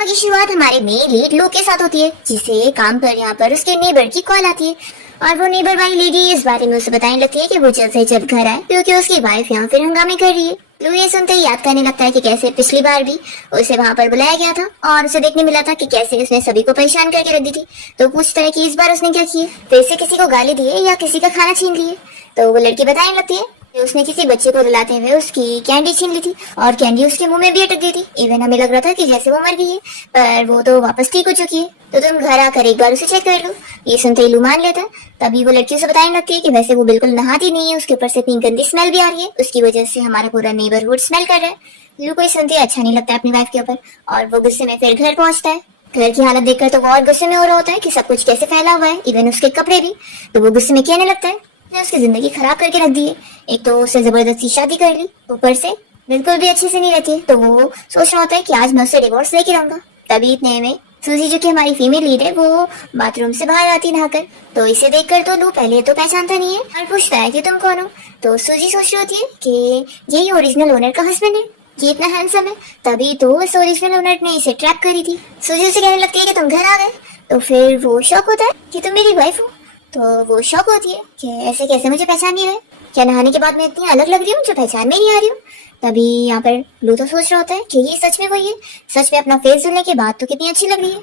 Drama की शुरुआत हमारे मेन लीड लू के साथ होती है, जिसे काम पर यहाँ पर उसके नेबर की कॉल आती है और वो नेबर वाली लेडी इस बारे में उसे बताने लगती है कि वो जल्द से जल्द घर आए क्योंकि उसकी वाइफ यहाँ फिर हंगामे कर रही है। लू ये सुनते ही याद करने लगता है कि कैसे पिछली बार भी उसे वहाँ पर बुलाया गया था और उसे देखने मिला था कि कैसे उसने सभी को परेशान करके रख दी थी। तो पूछता है कि इस बार उसने क्या किया, फिर से किसी को गाली दी है या किसी का खाना छीन लिए। तो वो लड़की बताने लगती है कि उसने किसी बच्चे को रुलाते हुए उसकी कैंडी छीन ली थी और कैंडी उसके मुंह में भी अटक गई थी। इवन हमें लग रहा था कि जैसे वो मर गई है, पर वो तो वापस ठीक हो चुकी है। तो तुम घर आकर एक बार उसे चेक कर लो। ये सुनते ही लू मान लेता है। तभी वो लड़की उसे बताने लगती है कि वैसे वो बिल्कुल नहाती नहीं है, उसके ऊपर से इतनी गंदी स्मेल भी आ रही है, उसकी वजह से हमारा पूरा नेबरहुड स्मेल कर रहा है। लू को ये सुनते ही अच्छा नहीं लगता अपनी वाइफ के ऊपर और वो गुस्से में फिर घर पहुंचता है। घर की हालत देखकर तो वो और गुस्से में हो रहा होता है कि सब कुछ कैसे फैला हुआ है, इवन उसके कपड़े भी। तो वो गुस्से में कहने लगता है उसने उसकी जिंदगी खराब करके रख दी है। एक तो उससे जबरदस्ती शादी कर ली, ऊपर से बिल्कुल भी अच्छे से नहीं रहती है। तो वो सोच रहा होता है कि आज मैं उससे डिवोर्स लेके रहूंगा। तभी इतने में सूजी जो कि हमारी फीमेल लीड है, वो बाथरूम से बाहर आती नहाकर। तो इसे देखकर तो लू पहले तो पहचानता नहीं है और पूछता है कि तुम कौन हो। तो सूजी सोच रही होती है कि यही ओरिजिनल ओनर का हस्बैंड है, ये इतना हैंडसम है। तभी तो इस ओरिजिनल ओनर ने इसे ट्रैप करी थी। सूजी उसे कहने लगती है कि तुम घर आ गए। तो फिर वो शॉक होता है कि तुम मेरी वाइफ हो। तो वो शॉक होती है कि ऐसे कैसे मुझे पहचान नहीं रहे, क्या नहाने के बाद मैं इतनी अलग लग रही हूँ जो पहचान में नहीं आ रही हूँ। तभी यहाँ पर लू तो सोच रहा होता है कि ये सच में वही है, सच में अपना फेस धुलने के बाद तो कितनी अच्छी लग रही है,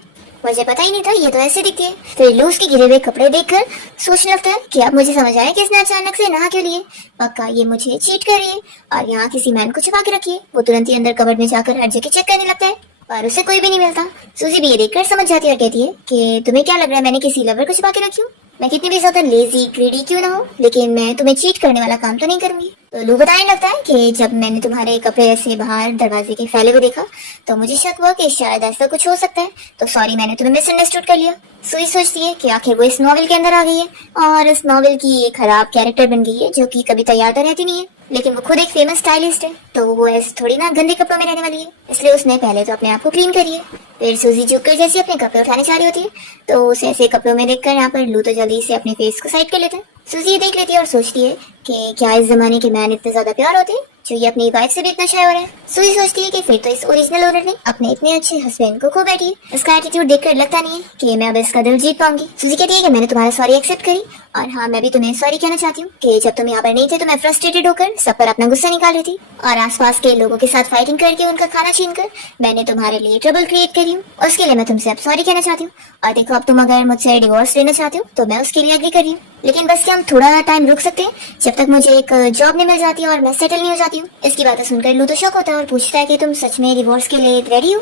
मुझे पता ही नहीं था ये तो ऐसे दिखती है। फिर लू उसके गिरे हुए कपड़े देखकर सोचने लगता है कि अब मुझे समझ आया कि इसने अचानक से नहा क्यों लिए। पक्का ये मुझे चीट कर रही है और यहाँ किसी मैन को छुपा के रखी है। वो तुरंत ही अंदर कबर्ड में जाकर हर जगह चेक करने लगता है पर उसे कोई भी नहीं मिलता। सूजी भी ये देखकर समझ जाती है और कहती है कि तुम्हें क्या लग रहा है मैंने किसी लवर को छुपा के रखी हूँ। मैं कितनी भी ज्यादा लेजी ग्रीडी क्यों ना हो, लेकिन मैं तुम्हें चीट करने वाला काम तो नहीं करूंगी। तो लू बताने लगता है कि जब मैंने तुम्हारे कपड़े ऐसे बाहर दरवाजे के फैले हुए देखा तो मुझे शक हुआ कि शायद ऐसा कुछ हो सकता है, तो सॉरी मैंने तुम्हें मिसअंडरस्टूड कर लिया। सुई सोचती है कि आखिर वो इस नॉवेल के अंदर आ गई है और इस नॉवेल की एक खराब कैरेक्टर बन गई है जो कि कभी तैयार तो रहती नहीं है, लेकिन वो खुद एक फेमस स्टाइलिस्ट है। तो वो ऐसे थोड़ी ना गंदे कपड़ों में रहने वाली है, इसलिए उसने पहले तो अपने आप को क्लीन करी है। फिर सूजी झुककर जैसे अपने कपड़े उठाने जा रही होती है तो उसे ऐसे कपड़ों में देखकर यहाँ पर लू तो जल्दी से अपने फेस को साइड कर लेता है। सूजी ये देख लेती है और सोचती है कि क्या इस जमाने के मैन इतने ज्यादा प्यार होते हैं जो ये अपनी वाइफ से भी इतना शाय हो रहा है। सूजी सोचती है कि फिर तो इस ओरिजिनल ओनर ने अपने इतने अच्छे हस्बैंड को खो बैठी है। इसका एटीट्यूड देखकर लगता नहीं है कि मैं अब इसका दिल जीत पाऊंगी। सूजी कहती है कि मैंने तुम्हारा सॉरी एक्सेप्ट करी और हाँ मैं भी तुम्हें सॉरी कहना चाहती हूँ कि जब तुम यहाँ पर नहीं थे तो मैं फ्रस्ट्रेटेड होकर सब पर अपना गुस्सा निकाल रही थी और आसपास के लोगों के साथ फाइटिंग करके उनका खाना छीन कर मैंने तुम्हारे लिए ट्रबल क्रिएट करी हूँ। उसके लिए मैं तुमसे अब सॉरी कहना चाहती हूँ और देखो अब तुम अगर मुझसे डिवोर्स लेना चाहते हो तो मैं उसके लिए एग्री कर रही हूँ, लेकिन बस क्या हम थोड़ा टाइम रुक सकते हैं जब तक मुझे एक जॉब नहीं मिल जाती और मैं सेटल नहीं हो जाती हूँ। इसकी बातें सुनकर लू तो शॉक होता है और पूछता है कि तुम सच में डिवोर्स के लिए रेडी हो।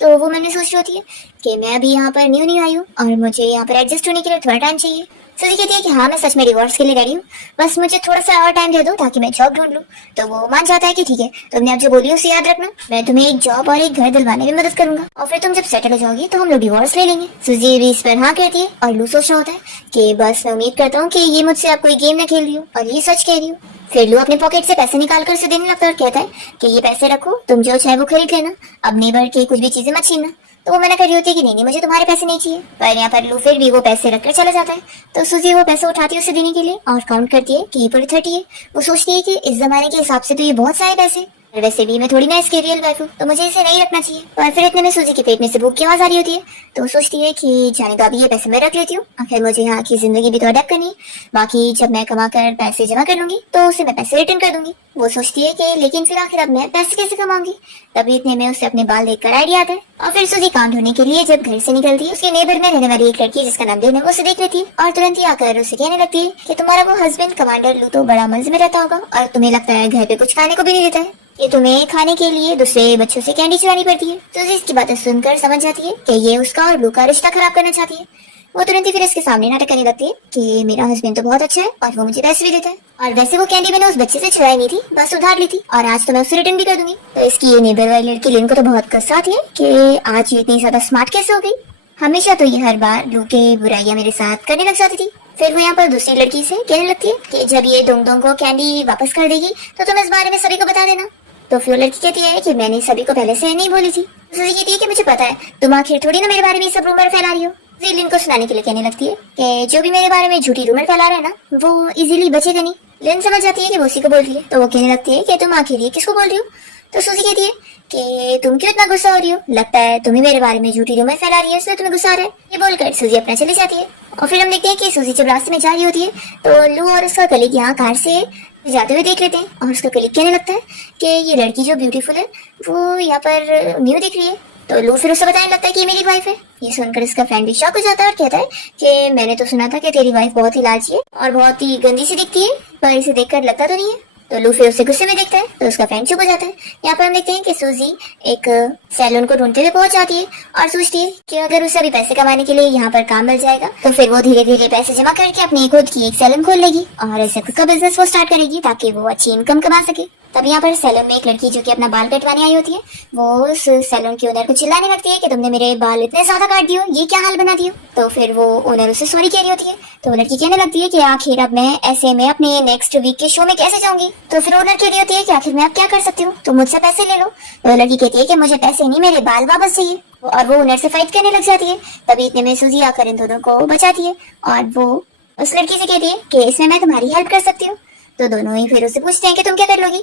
तो वो मैंने सोच रही होती है कि मैं अभी यहाँ पर न्यू आई हूँ और मुझे यहाँ पर एडजस्ट होने के लिए थोड़ा टाइम चाहिए। सूजी कहती है कि हाँ मैं सच में डिवोर्स के लिए रेडी हूँ, बस मुझे थोड़ा सा और टाइम दे दो ताकि मैं जॉब ढूंढ लूँ। तो वो मान जाता है कि ठीक है तुमने अब जो बोली उसे याद रखना, मैं तुम्हें एक जॉब और एक घर दिलवाने में मदद करूंगा और फिर तुम जब सेटल हो जाओगी तो हम लोग डिवोर्स ले लेंगे। सूजी भी इस पर हाँ कहती है और लू सोच रहा होता है कि बस मैं उम्मीद करता हूँ कि ये मुझसे आप कोई गेम न खेल रही हो और ये सच कह रही हूँ। फिर लू अपने पॉकेट से पैसे निकाल कर उसे देने लगता है और कहता है कि ये पैसे रखो, तुम जो चाहे वो खरीद लेना, अब नेबर की कुछ भी चीजें मत छीनना। तो वो मना कर रही होती है कि नहीं मुझे तुम्हारे पैसे नहीं चाहिए, पर यहाँ पर लू फिर भी वो पैसे रखकर चला जाता है। तो सूजी वो पैसे उठाती है उसे देने के लिए और काउंट करती है कि ये पूरी 30 है। वो सोचती है कि इस जमाने के हिसाब से तो ये बहुत सारे पैसे, और वैसे भी मैं थोड़ी ना इसकी रियल वाइफ हूँ तो मुझे इसे नहीं रखना चाहिए। और फिर इतने में सूजी के पेट में से भूख की आवाज आ रही होती है तो वो सोचती है कि जाने का अभी ये पैसे मैं रख लेती हूँ, आखिर मुझे यहाँ की जिंदगी भी तो अडेप्ट करनी है, बाकी जब मैं कमा कर पैसे जमा कर लूंगी तो उसे मैं पैसे रिटर्न कर दूंगी। वो सोचती है कि लेकिन फिर आखिर अब मैं पैसे कैसे कमाऊंगी। तभी इतने में उसे अपने बाल देखकर आइडिया आता है और फिर सूजी काम ढूंढने के लिए जब घर से निकलती है उसके नेबर में रहने वाली एक लड़की जिसका नाम देन है वो उसे देख लेती है और तुरंत ही आकर उसे कहने लगती है कि तुम्हारा वो हस्बैंड कमांडर लू तो बड़ा मजे में रहता होगा और तुम्हें लगता है घर पे कुछ खाने को भी नहीं देता है, ये तुम्हें खाने के लिए दूसरे बच्चों से कैंडी चुरानी पड़ती है। सूजी इसकी बातें सुनकर समझ जाती है कि ये उसका और लू का रिश्ता खराब करना चाहती है। वो तुरंत ही फिर इसके सामने नाटक करने लगती है कि मेरा हस्बैंड तो बहुत अच्छा है और वो मुझे पैसे भी देता है और वैसे वो कैंडी मैंने उस बच्चे से चुराई नहीं थी, बस उधार ली थी और आज तो मैं उसे रिटर्न भी कर दूंगी। तो इसकी ये नेबर वाली लड़की लिन को तो बहुत गुस्सा आती है कि आज ये इतनी ज्यादा स्मार्ट कैसे हो गई, हमेशा तो ये हर बार लू के बुराइयां मेरे साथ करने लग जाती थी। फिर वो यहाँ पर दूसरी लड़की से कहने लगती है कि जब ये डोंग डोंग को कैंडी वापस कर देगी तो तुम इस बारे में सभी को बता देना। तो फिर लड़की कहती है कि मैंने सभी को पहले से नहीं बोली थी। सूजी कहती है कि मुझे पता है, तुम आखिर थोड़ी ना मेरे बारे में सब रूमर फैला रही हो। लिन को सुनाने के लिए कहने लगती है कि जो भी मेरे बारे में झूठी रूमर फैला रहा है ना वो इजीली बचेगा नहीं। लिन समझ जाती है कि वो उसी को बोल रही है तो वो कहने लगती है कि तुम आखिर ये किसको बोल रही हो। तो सूजी कहती है कि तुम क्यों इतना गुस्सा हो रही हो, लगता है तुम्हें मेरे बारे में झूठी rumor फैला रही है, इसलिए तुम्हें गुस्सा आ रहा है। ये बोलकर सूजी अपना चली जाती है। और फिर हम देखते हैं कि सूजी जब रास्ते में जा रही होती है तो लू और उसका कलीग यहाँ कार से जाते हुए देख लेते हैं। और उसका कलीग कहने लगता है कि ये लड़की जो ब्यूटीफुल है वो यहाँ पर न्यू दिख रही है। तो लू फिर उससे बताने लगता है कि ये मेरी वाइफ है। ये सुनकर इसका फ्रेंड भी शॉक हो जाता है और कहता है कि मैंने तो सुना था कि तेरी वाइफ बहुत ही लालची है और बहुत ही गंदी सी दिखती है, पर इसे देखकर लगता तो नहीं है। तो लू फिर उसे गुस्से में देखता है तो उसका फ्रेंड चुप हो जाता है। यहाँ पर हम देखते हैं कि सूजी एक सैलून को ढूंढते हुए पहुंच जाती है और सोचती है कि अगर उसे अभी पैसे कमाने के लिए यहाँ पर काम मिल जाएगा तो फिर वो धीरे धीरे पैसे जमा करके अपनी खुद की एक सैलून खोल लेगी और ऐसे खुद का बिजनेस वो स्टार्ट करेगी ताकि वो अच्छी इनकम कमा सके। तब यहाँ पर सैलून में एक लड़की जो कि अपना बाल कटवाने आई होती है वो उस सैलून के ओनर को चिल्लाने लगती है कि तुमने मेरे बाल इतने ज्यादा काट दियो, ये क्या हाल बना दियो। तो फिर वो ओनर उसे सॉरी कह रही होती है। तो वो लड़की कहने लगती है कि आखिर अब मैं ऐसे में अपने नेक्स्ट वीक के शो में कैसे जाऊंगी। तो फिर ओनर कह रही होती है कि आखिर मैं अब क्या कर सकती हूँ, तुम मुझसे पैसे ले लो। तो लड़की कहती है कि मुझे पैसे नहीं, मेरे बाल वापस चाहिए। और वो ओनर से फाइट करने लग जाती है। तभी इतने में सूजी आकर इन दोनों को बचाती है और वो उस लड़की से कहती है कि इसमें मैं तुम्हारी हेल्प कर सकती हूँ। तो दोनों ही फिर उससे पूछते हैं कि तुम क्या कर लोगी।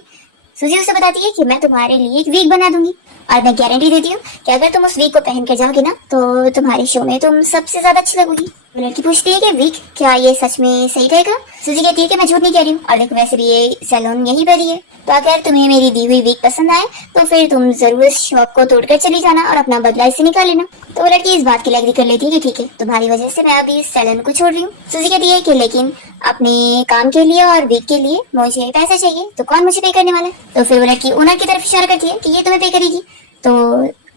सूजी उसे बताती है कि मैं तुम्हारे लिए एक वीक बना दूंगी और मैं गारंटी देती हूँ कि अगर तुम उस वीक को पहन कर जाओगे ना तो तुम्हारे शो में तुम सबसे ज्यादा अच्छी लगोगी। वो लड़की पूछती है कि वीक, क्या ये सच में सही रहेगा। सूजी कहती है कि मैं झूठ नहीं कह रही हूँ और देखो वैसे भी ये सैलून यहीं पर ही है, तो अगर तुम्हें मेरी दी हुई वीक पसंद आए तो फिर तुम जरूर इस शॉप को तोड़कर चली जाना और अपना बदला इससे निकाल लेना। तो वो लड़की इस बात के लिए एग्री कर लेती है कि ठीक है, तुम्हारी वजह से मैं अभी इस सैलून को छोड़ रही हूँ। सूजी कहती है कि लेकिन अपने काम के लिए और वीक के लिए मुझे पैसा चाहिए, तो कौन मुझे पे करने वाला है। तो फिर वो लड़की ओनर की तरफ इशारा करती है कि ये तुम्हें पे करेगी। तो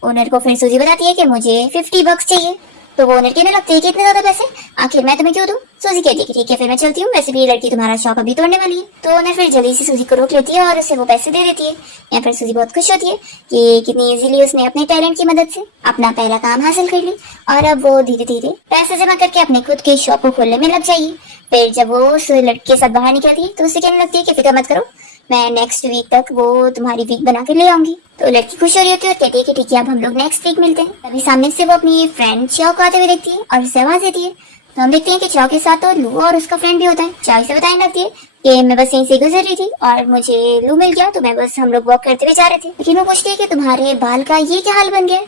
ओनर को फिर सूजी बताती है कि मुझे $50 चाहिए। तो वो ओनर कहने लगते हैं कि इतने ज्यादा पैसे, आखिर मैं तुम्हें क्यों दूं। सूजी कहती है कि ठीक है फिर मैं चलती हूँ, वैसे भी ये लड़की तुम्हारा शॉप अभी तोड़ने वाली है। तो ओनर फिर जल्दी से सूजी को रोक लेती है और उसे वो पैसे दे देती है। यहाँ पर सूजी बहुत खुश होती है कि कितनी इजीली उसने अपने टैलेंट की मदद से अपना पहला काम हासिल कर ली और अब वो धीरे धीरे पैसे जमा करके अपने खुद की शॉप को खोलने में लग जाएगी। फिर जब वो उस लड़के के साथ बाहर निकलती है तो उसे कहने लगती है कि फिक्र मत करो, मैं नेक्स्ट वीक तक वो तुम्हारी वीक बना के ले आऊंगी। तो लड़की खुश हो रही होती है और कहती है कि ठीक है अब हम लोग नेक्स्ट वीक मिलते हैं। तभी सामने से वो अपनी फ्रेंड चाओ को आते हुए देखती है और उसे आवाज देती है। तो हम देखते हैं कि चाओ के साथ तो लू और उसका फ्रेंड भी होता है। चाओ इसे बताने लगती है कि मैं बस यहीं से गुजर रही थी और मुझे लू मिल गया, तो मैं बस हम लोग वॉक करते हुए जा रहे थे। लेकिन वो पूछती है कि तुम्हारे बाल का ये क्या हाल बन गया।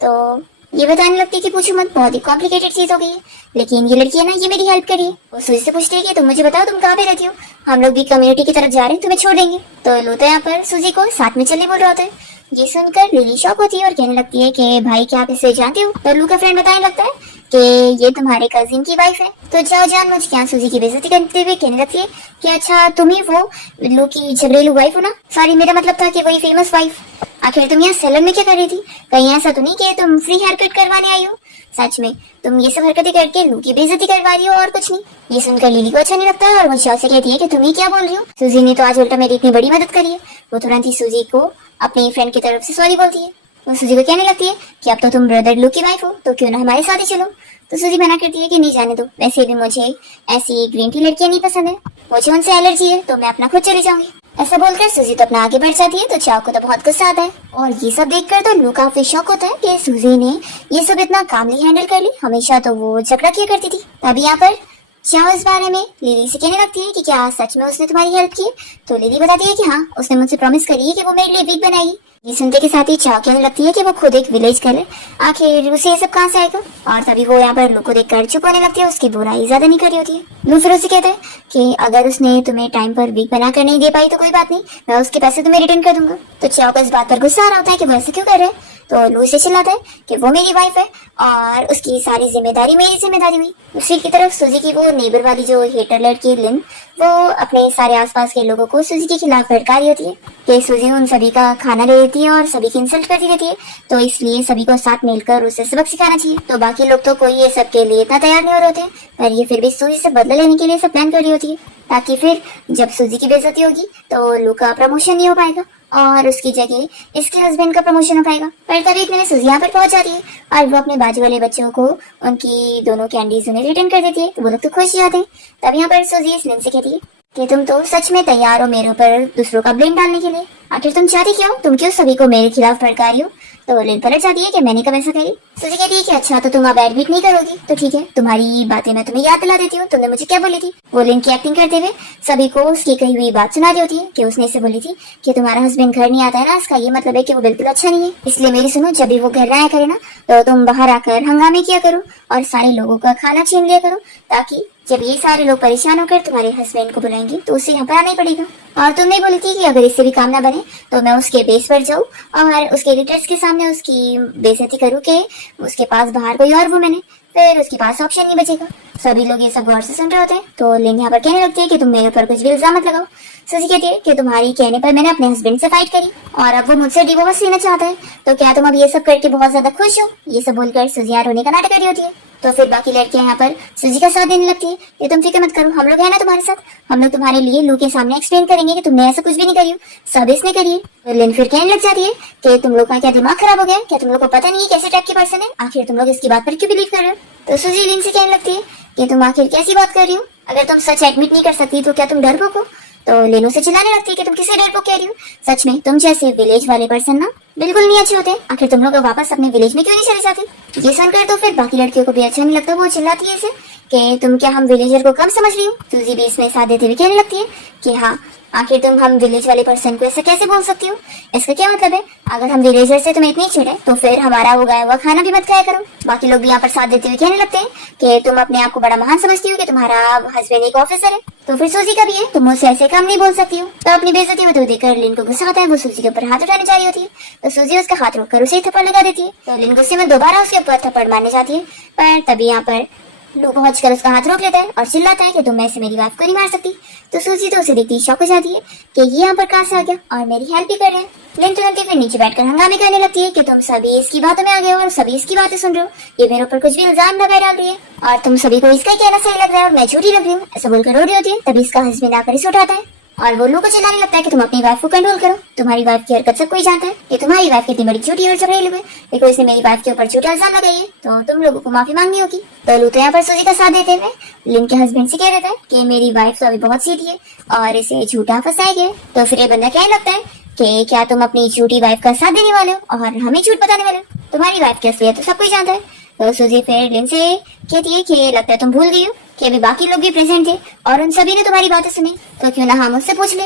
तो ये बताने लगती है कि पूछो मत, बहुत ही कॉम्प्लिकेटेड चीज हो गई है, लेकिन ये लड़की है ना ये मेरी हेल्प करी है। वो सूजी से पूछती है कि तुम मुझे बताओ तुम कहाँ पे रहती हो, हम लोग भी कम्युनिटी की तरफ जा रहे हैं, तुम्हें छोड़ देंगे। तो लू तो यहाँ पर सूजी को साथ में चलने बोल रहा होता है। ये सुनकर लिली शॉक होती है और कहने लगती है कि भाई क्या आप इसे जानते हो। तो लू का फ्रेंड बताने लगता है कि ये तुम्हारे कजिन की वाइफ है। तो जाओ जान मुझ क्या सूजी की बेइज्जती करते हुए कहने लगती है कि अच्छा तुम ही वो लू की झगड़ेलू वाइफ हो ना। सॉरी मेरा मतलब था कि वही फेमस वाइफ। आखिर तुम यहाँ सैलून में क्या कर रही थी, कहीं ऐसा तो नहीं कि तुम फ्री हेयर कट करवाने आई हो। सच में तुम ये सब हरकतें करके लू की बेइज्जती करवा रही हो और कुछ नहीं। ये सुनकर लिली को अच्छा नहीं लगता है और वो चाव से कहती है कि तुम ही क्या बोल रही हो, सूजी ने तो आज उल्टा मेरी इतनी बड़ी मदद करी है। वो तुरंत ही सूजी को अपनी फ्रेंड की तरफ से सॉरी बोलती है। वो सूजी को कहने लगती है कि अब तो तुम ब्रदर लू की वाइफ हो तो क्यों ना हमारे साथ ही चलो। तो सूजी मना करती है कि नहीं जाने दो, वैसे भी मुझे ऐसी ग्रीन टी लड़कियां नहीं पसंद है, मुझे उनसे एलर्जी है, तो मैं अपना खुद चली जाऊंगी। ऐसा बोलकर सूजी तो अपना आगे बढ़ जाती है। तो चाव को तो बहुत गुस्सा आता है और ये सब देखकर तो लू काफी शौक होता है कि सूजी ने ये सब इतना कामली हैंडल कर ली, हमेशा तो वो झगड़ा किया करती थी। तभी यहाँ पर चाव इस बारे में लिली से कहने लगती है कि क्या सच में उसने तुम्हारी हेल्प की। तो लिली बताती है कि हाँ, उसने मुझसे प्रॉमिस करी है कि वो मेरे लिए वीक बनाएगी। ये सुनते के साथ ही चाव कहने लगती है कि वो खुद एक विलेज कर ले, आखिर उसे ये सब कहाँ से आएगा। और तभी वो यहाँ पर लू को देखकर चुप होने लगती है, उसकी बुराई ज्यादा नहीं करी होती है। लू फिर उसे कहता है कि अगर उसने तुम्हें टाइम पर वीक बना कर नहीं दे पाई तो कोई बात नहीं, मैं उसके पैसे तुम्हें रिटर्न कर दूंगा। तो चाव को इस बात पर गुस्सा आ रहा होता है कि वो ऐसे क्यों कर रहे हैं। तो लू से चिल्लाता है कि वो मेरी वाइफ है और उसकी सारी जिम्मेदारी मेरी जिम्मेदारी हुई। दूसरी की तरफ सूजी की वो नेबर वाली जो हेटर लड़की लिन, वो अपने सारे आसपास के लोगों को सूजी के खिलाफ भड़का रही होती है कि सूजी उन सभी का खाना ले लेती है और सभी की इंसल्ट करती रहती है, तो इसलिए सभी को साथ मिलकर उसे सबक सिखाना चाहिए। तो बाकी लोग तो कोई ये सब के लिए इतना तैयार नहीं हो रहे होते, पर ये फिर भी सूजी से बदला लेने के लिए सब प्लान कर रही होती है, ताकि फिर जब सूजी की बेइज्जती होगी तो लू का प्रमोशन नहीं हो पाएगा और उसकी जगह इसके हस्बैंड का प्रमोशन हो पाएगा। पर तभी इतने में सूजी यहाँ पर पहुंच जाती है और वो अपने बाजू वाले बच्चों को उनकी दोनों कैंडीज उन्हें रिटर्न कर देती है। तो वो लोग तो खुश जाते हैं। तब यहाँ पर सूजी इस लिन से कहती है कि तुम तो सच में तैयार हो मेरे ऊपर दूसरों का ब्लेम डालने के लिए, आखिर तुम चाहती क्या हो, तुम क्यों सभी को मेरे खिलाफ भड़का रही हो। तो लिन पलट जाती है कि मैंने कब ऐसा करी। सूजी कहती है कि अच्छा तो तुम अब एडमिट नहीं करोगी तो ठीक है, तुम्हारी बातें मैं तुम्हें याद दिला देती हूँ, तुमने मुझे क्या बोली थी। वो लिन की एक्टिंग करते हुए सभी को उसकी कही हुई बात सुना रही होती है कि उसने इसे बोली थी कि तुम्हारा हस्बैंड घर नहीं आता है ना, इसका ये मतलब है कि वो बिल्कुल अच्छा नहीं है, इसलिए मेरी सुनो, जब भी वो घर आया करे ना तो तुम बाहर आकर हंगामे किया करो और सारे लोगों का खाना छीन लिया करो, ताकि जब ये सारे लोग परेशान होकर तुम्हारे हस्बैंड को बुलाएंगे तो उसे यहाँ पर आना ही पड़ेगा। और तुमने बोली थी कि अगर इससे भी काम ना बने तो मैं उसके बेस पर जाऊँ और उसके एडिटर्स के सामने उसकी बेइज्जती करूँ कि उसके पास बाहर कोई और वुमेन है, फिर उसके पास ऑप्शन नहीं बचेगा। सभी लोग ये सब गौर से सुन रहे होते हैं तो लिन यहाँ पर कहने लगती है कि तुम मेरे ऊपर कुछ भी इल्जाम मत लगाओ। सूजी कहती है कि तुम्हारी कहने पर मैंने अपने हस्बैंड से फाइट करी और अब वो मुझसे डिवोर्स लेना चाहता है, तो क्या तुम अब ये सब करके बहुत ज्यादा खुश हो। ये सब बोलकर सूजी यहाँ रोने का नाटक कर रही होती है। तो फिर बाकी लड़कियां यहाँ पर सूजी का साथ देने लगती है कि तुम फिक्र मत करो, हम लोग है ना तुम्हारे साथ, हम लोग तुम्हारे लिए लू के सामने एक्सप्लेन करेंगे कि तुमने ऐसा कुछ भी नहीं करी, सब इसने करी है। तो लिन फिर कहने लग जाती है कि तुम लोग का क्या दिमाग खराब हो गया, क्या तुम लोग को पता नहीं है कैसे टाइप की पर्सन है, आखिर तुम लोग इसकी बात पर क्यों बिलीव कर रहे हो। तो सूजी लिन से कहने लगती है कि तुम आखिर कैसी बात कर रही हो, अगर तुम सच एडमिट नहीं कर सकती तो क्या तुम डरपोक हो। तो लिन उसे चिल्लाने लगती है कि तुम किसे डरपोक कह रही हो, सच में तुम जैसे विलेज वाले पर्सन ना बिल्कुल नहीं अच्छे होते, आखिर तुम लोग वापस अपने विलेज में क्यों नहीं चले जाते। ये सुनकर तो फिर बाकी लड़कियों को भी अच्छा नहीं लगता, वो चिल्लाती है इसे कि तुम क्या हम विलेजर को कम समझ रही हो। सूजी भी इसमें साथ देते हुए कहने लगती है कि हाँ, आखिर तुम हम विलेज वाले पर्सन को ऐसा कैसे बोल सकती हो, इसका क्या मतलब है, अगर हम विलेजर से तुम्हें इतनी चिढ़ है तो फिर हमारा उगाया हुआ खाना भी मत खाया करो। बाकी लोग भी यहाँ पर साथ देते हुए कहने लगते हैं कि तुम अपने आप को बड़ा महान समझती हो कि तुम्हारा हस्बैंड एक ऑफिसर है, तो फिर सूजी का भी है, तुम मुझसे ऐसे काम नहीं बोल सकती हो। तो अपनी बेइज्जती होते हुए देखकर लिन को गुस्सा आता है, वो सूजी के ऊपर हाथ उठाने जा रही होती है तो सूजी उसका हाथ रोककर उसे थप्पड़ लगा देती है। तो लिन गुस्से में दोबारा उसके ऊपर थप्पड़ मारने जाती है, पर तभी यहाँ पर लू पहुंच कर उसका हाथ रोक लेता है और चिल्लाता है कि तुम ऐसे मेरी वाइफ को नहीं मार सकती। तो सूजी तो उसे देखती शॉक हो जाती है कि ये यहाँ पर कहाँ से आ गया और मेरी हेल्प भी कर रहे हैं। लिन तुरंत ही फिर नीचे बैठकर हंगामे करने लगती है कि तुम सभी इसकी बातों में आ गए हो और सभी इसकी बातें सुन रहे हो, ये मेरे ऊपर कुछ भी इल्जाम लगा डाल रही है और तुम सभी को इसका ही कहना सही लग रहा है और मैं झूठी लग रही हूँ, ऐसा बोलकर रो रही होती है। तभी इसका हस्बैंड आकर इसे उठाता है और वो लू को चिल्लाने लगता है कि तुम अपनी वाइफ को कंट्रोल करो, तुम्हारी वाइफ की हरकत सब कोई जानता है कि तुम्हारी वाइफ कितनी बड़ी झूठी और झगड़ेलू है, देखो इसने मेरी वाइफ के ऊपर झूठा इल्जाम लगाई है तो तुम लोगों को माफी मांगनी होगी। तो लू तो यहाँ पर सूजी का साथ देते हुए लिन के हस्बैंड से कह देता है कि मेरी वाइफ तो अभी बहुत सीधी है और इसे झूठा फंसाया गया। तो फिर ये बंदा कहने लगता है कि क्या तुम अपनी झूठी वाइफ का साथ देने वाले हो और हमें झूठ बताने वाले हो, तुम्हारी वाइफ की असलियत तो सब कोई जानता है। तो सूजी फिर लिन से कहती है कि लगता है तुम भूल गई हो कि अभी बाकी लोग भी प्रेजेंट थे और उन सभी ने तुम्हारी बातें सुनी, तो क्यों ना हम उससे पूछ ले।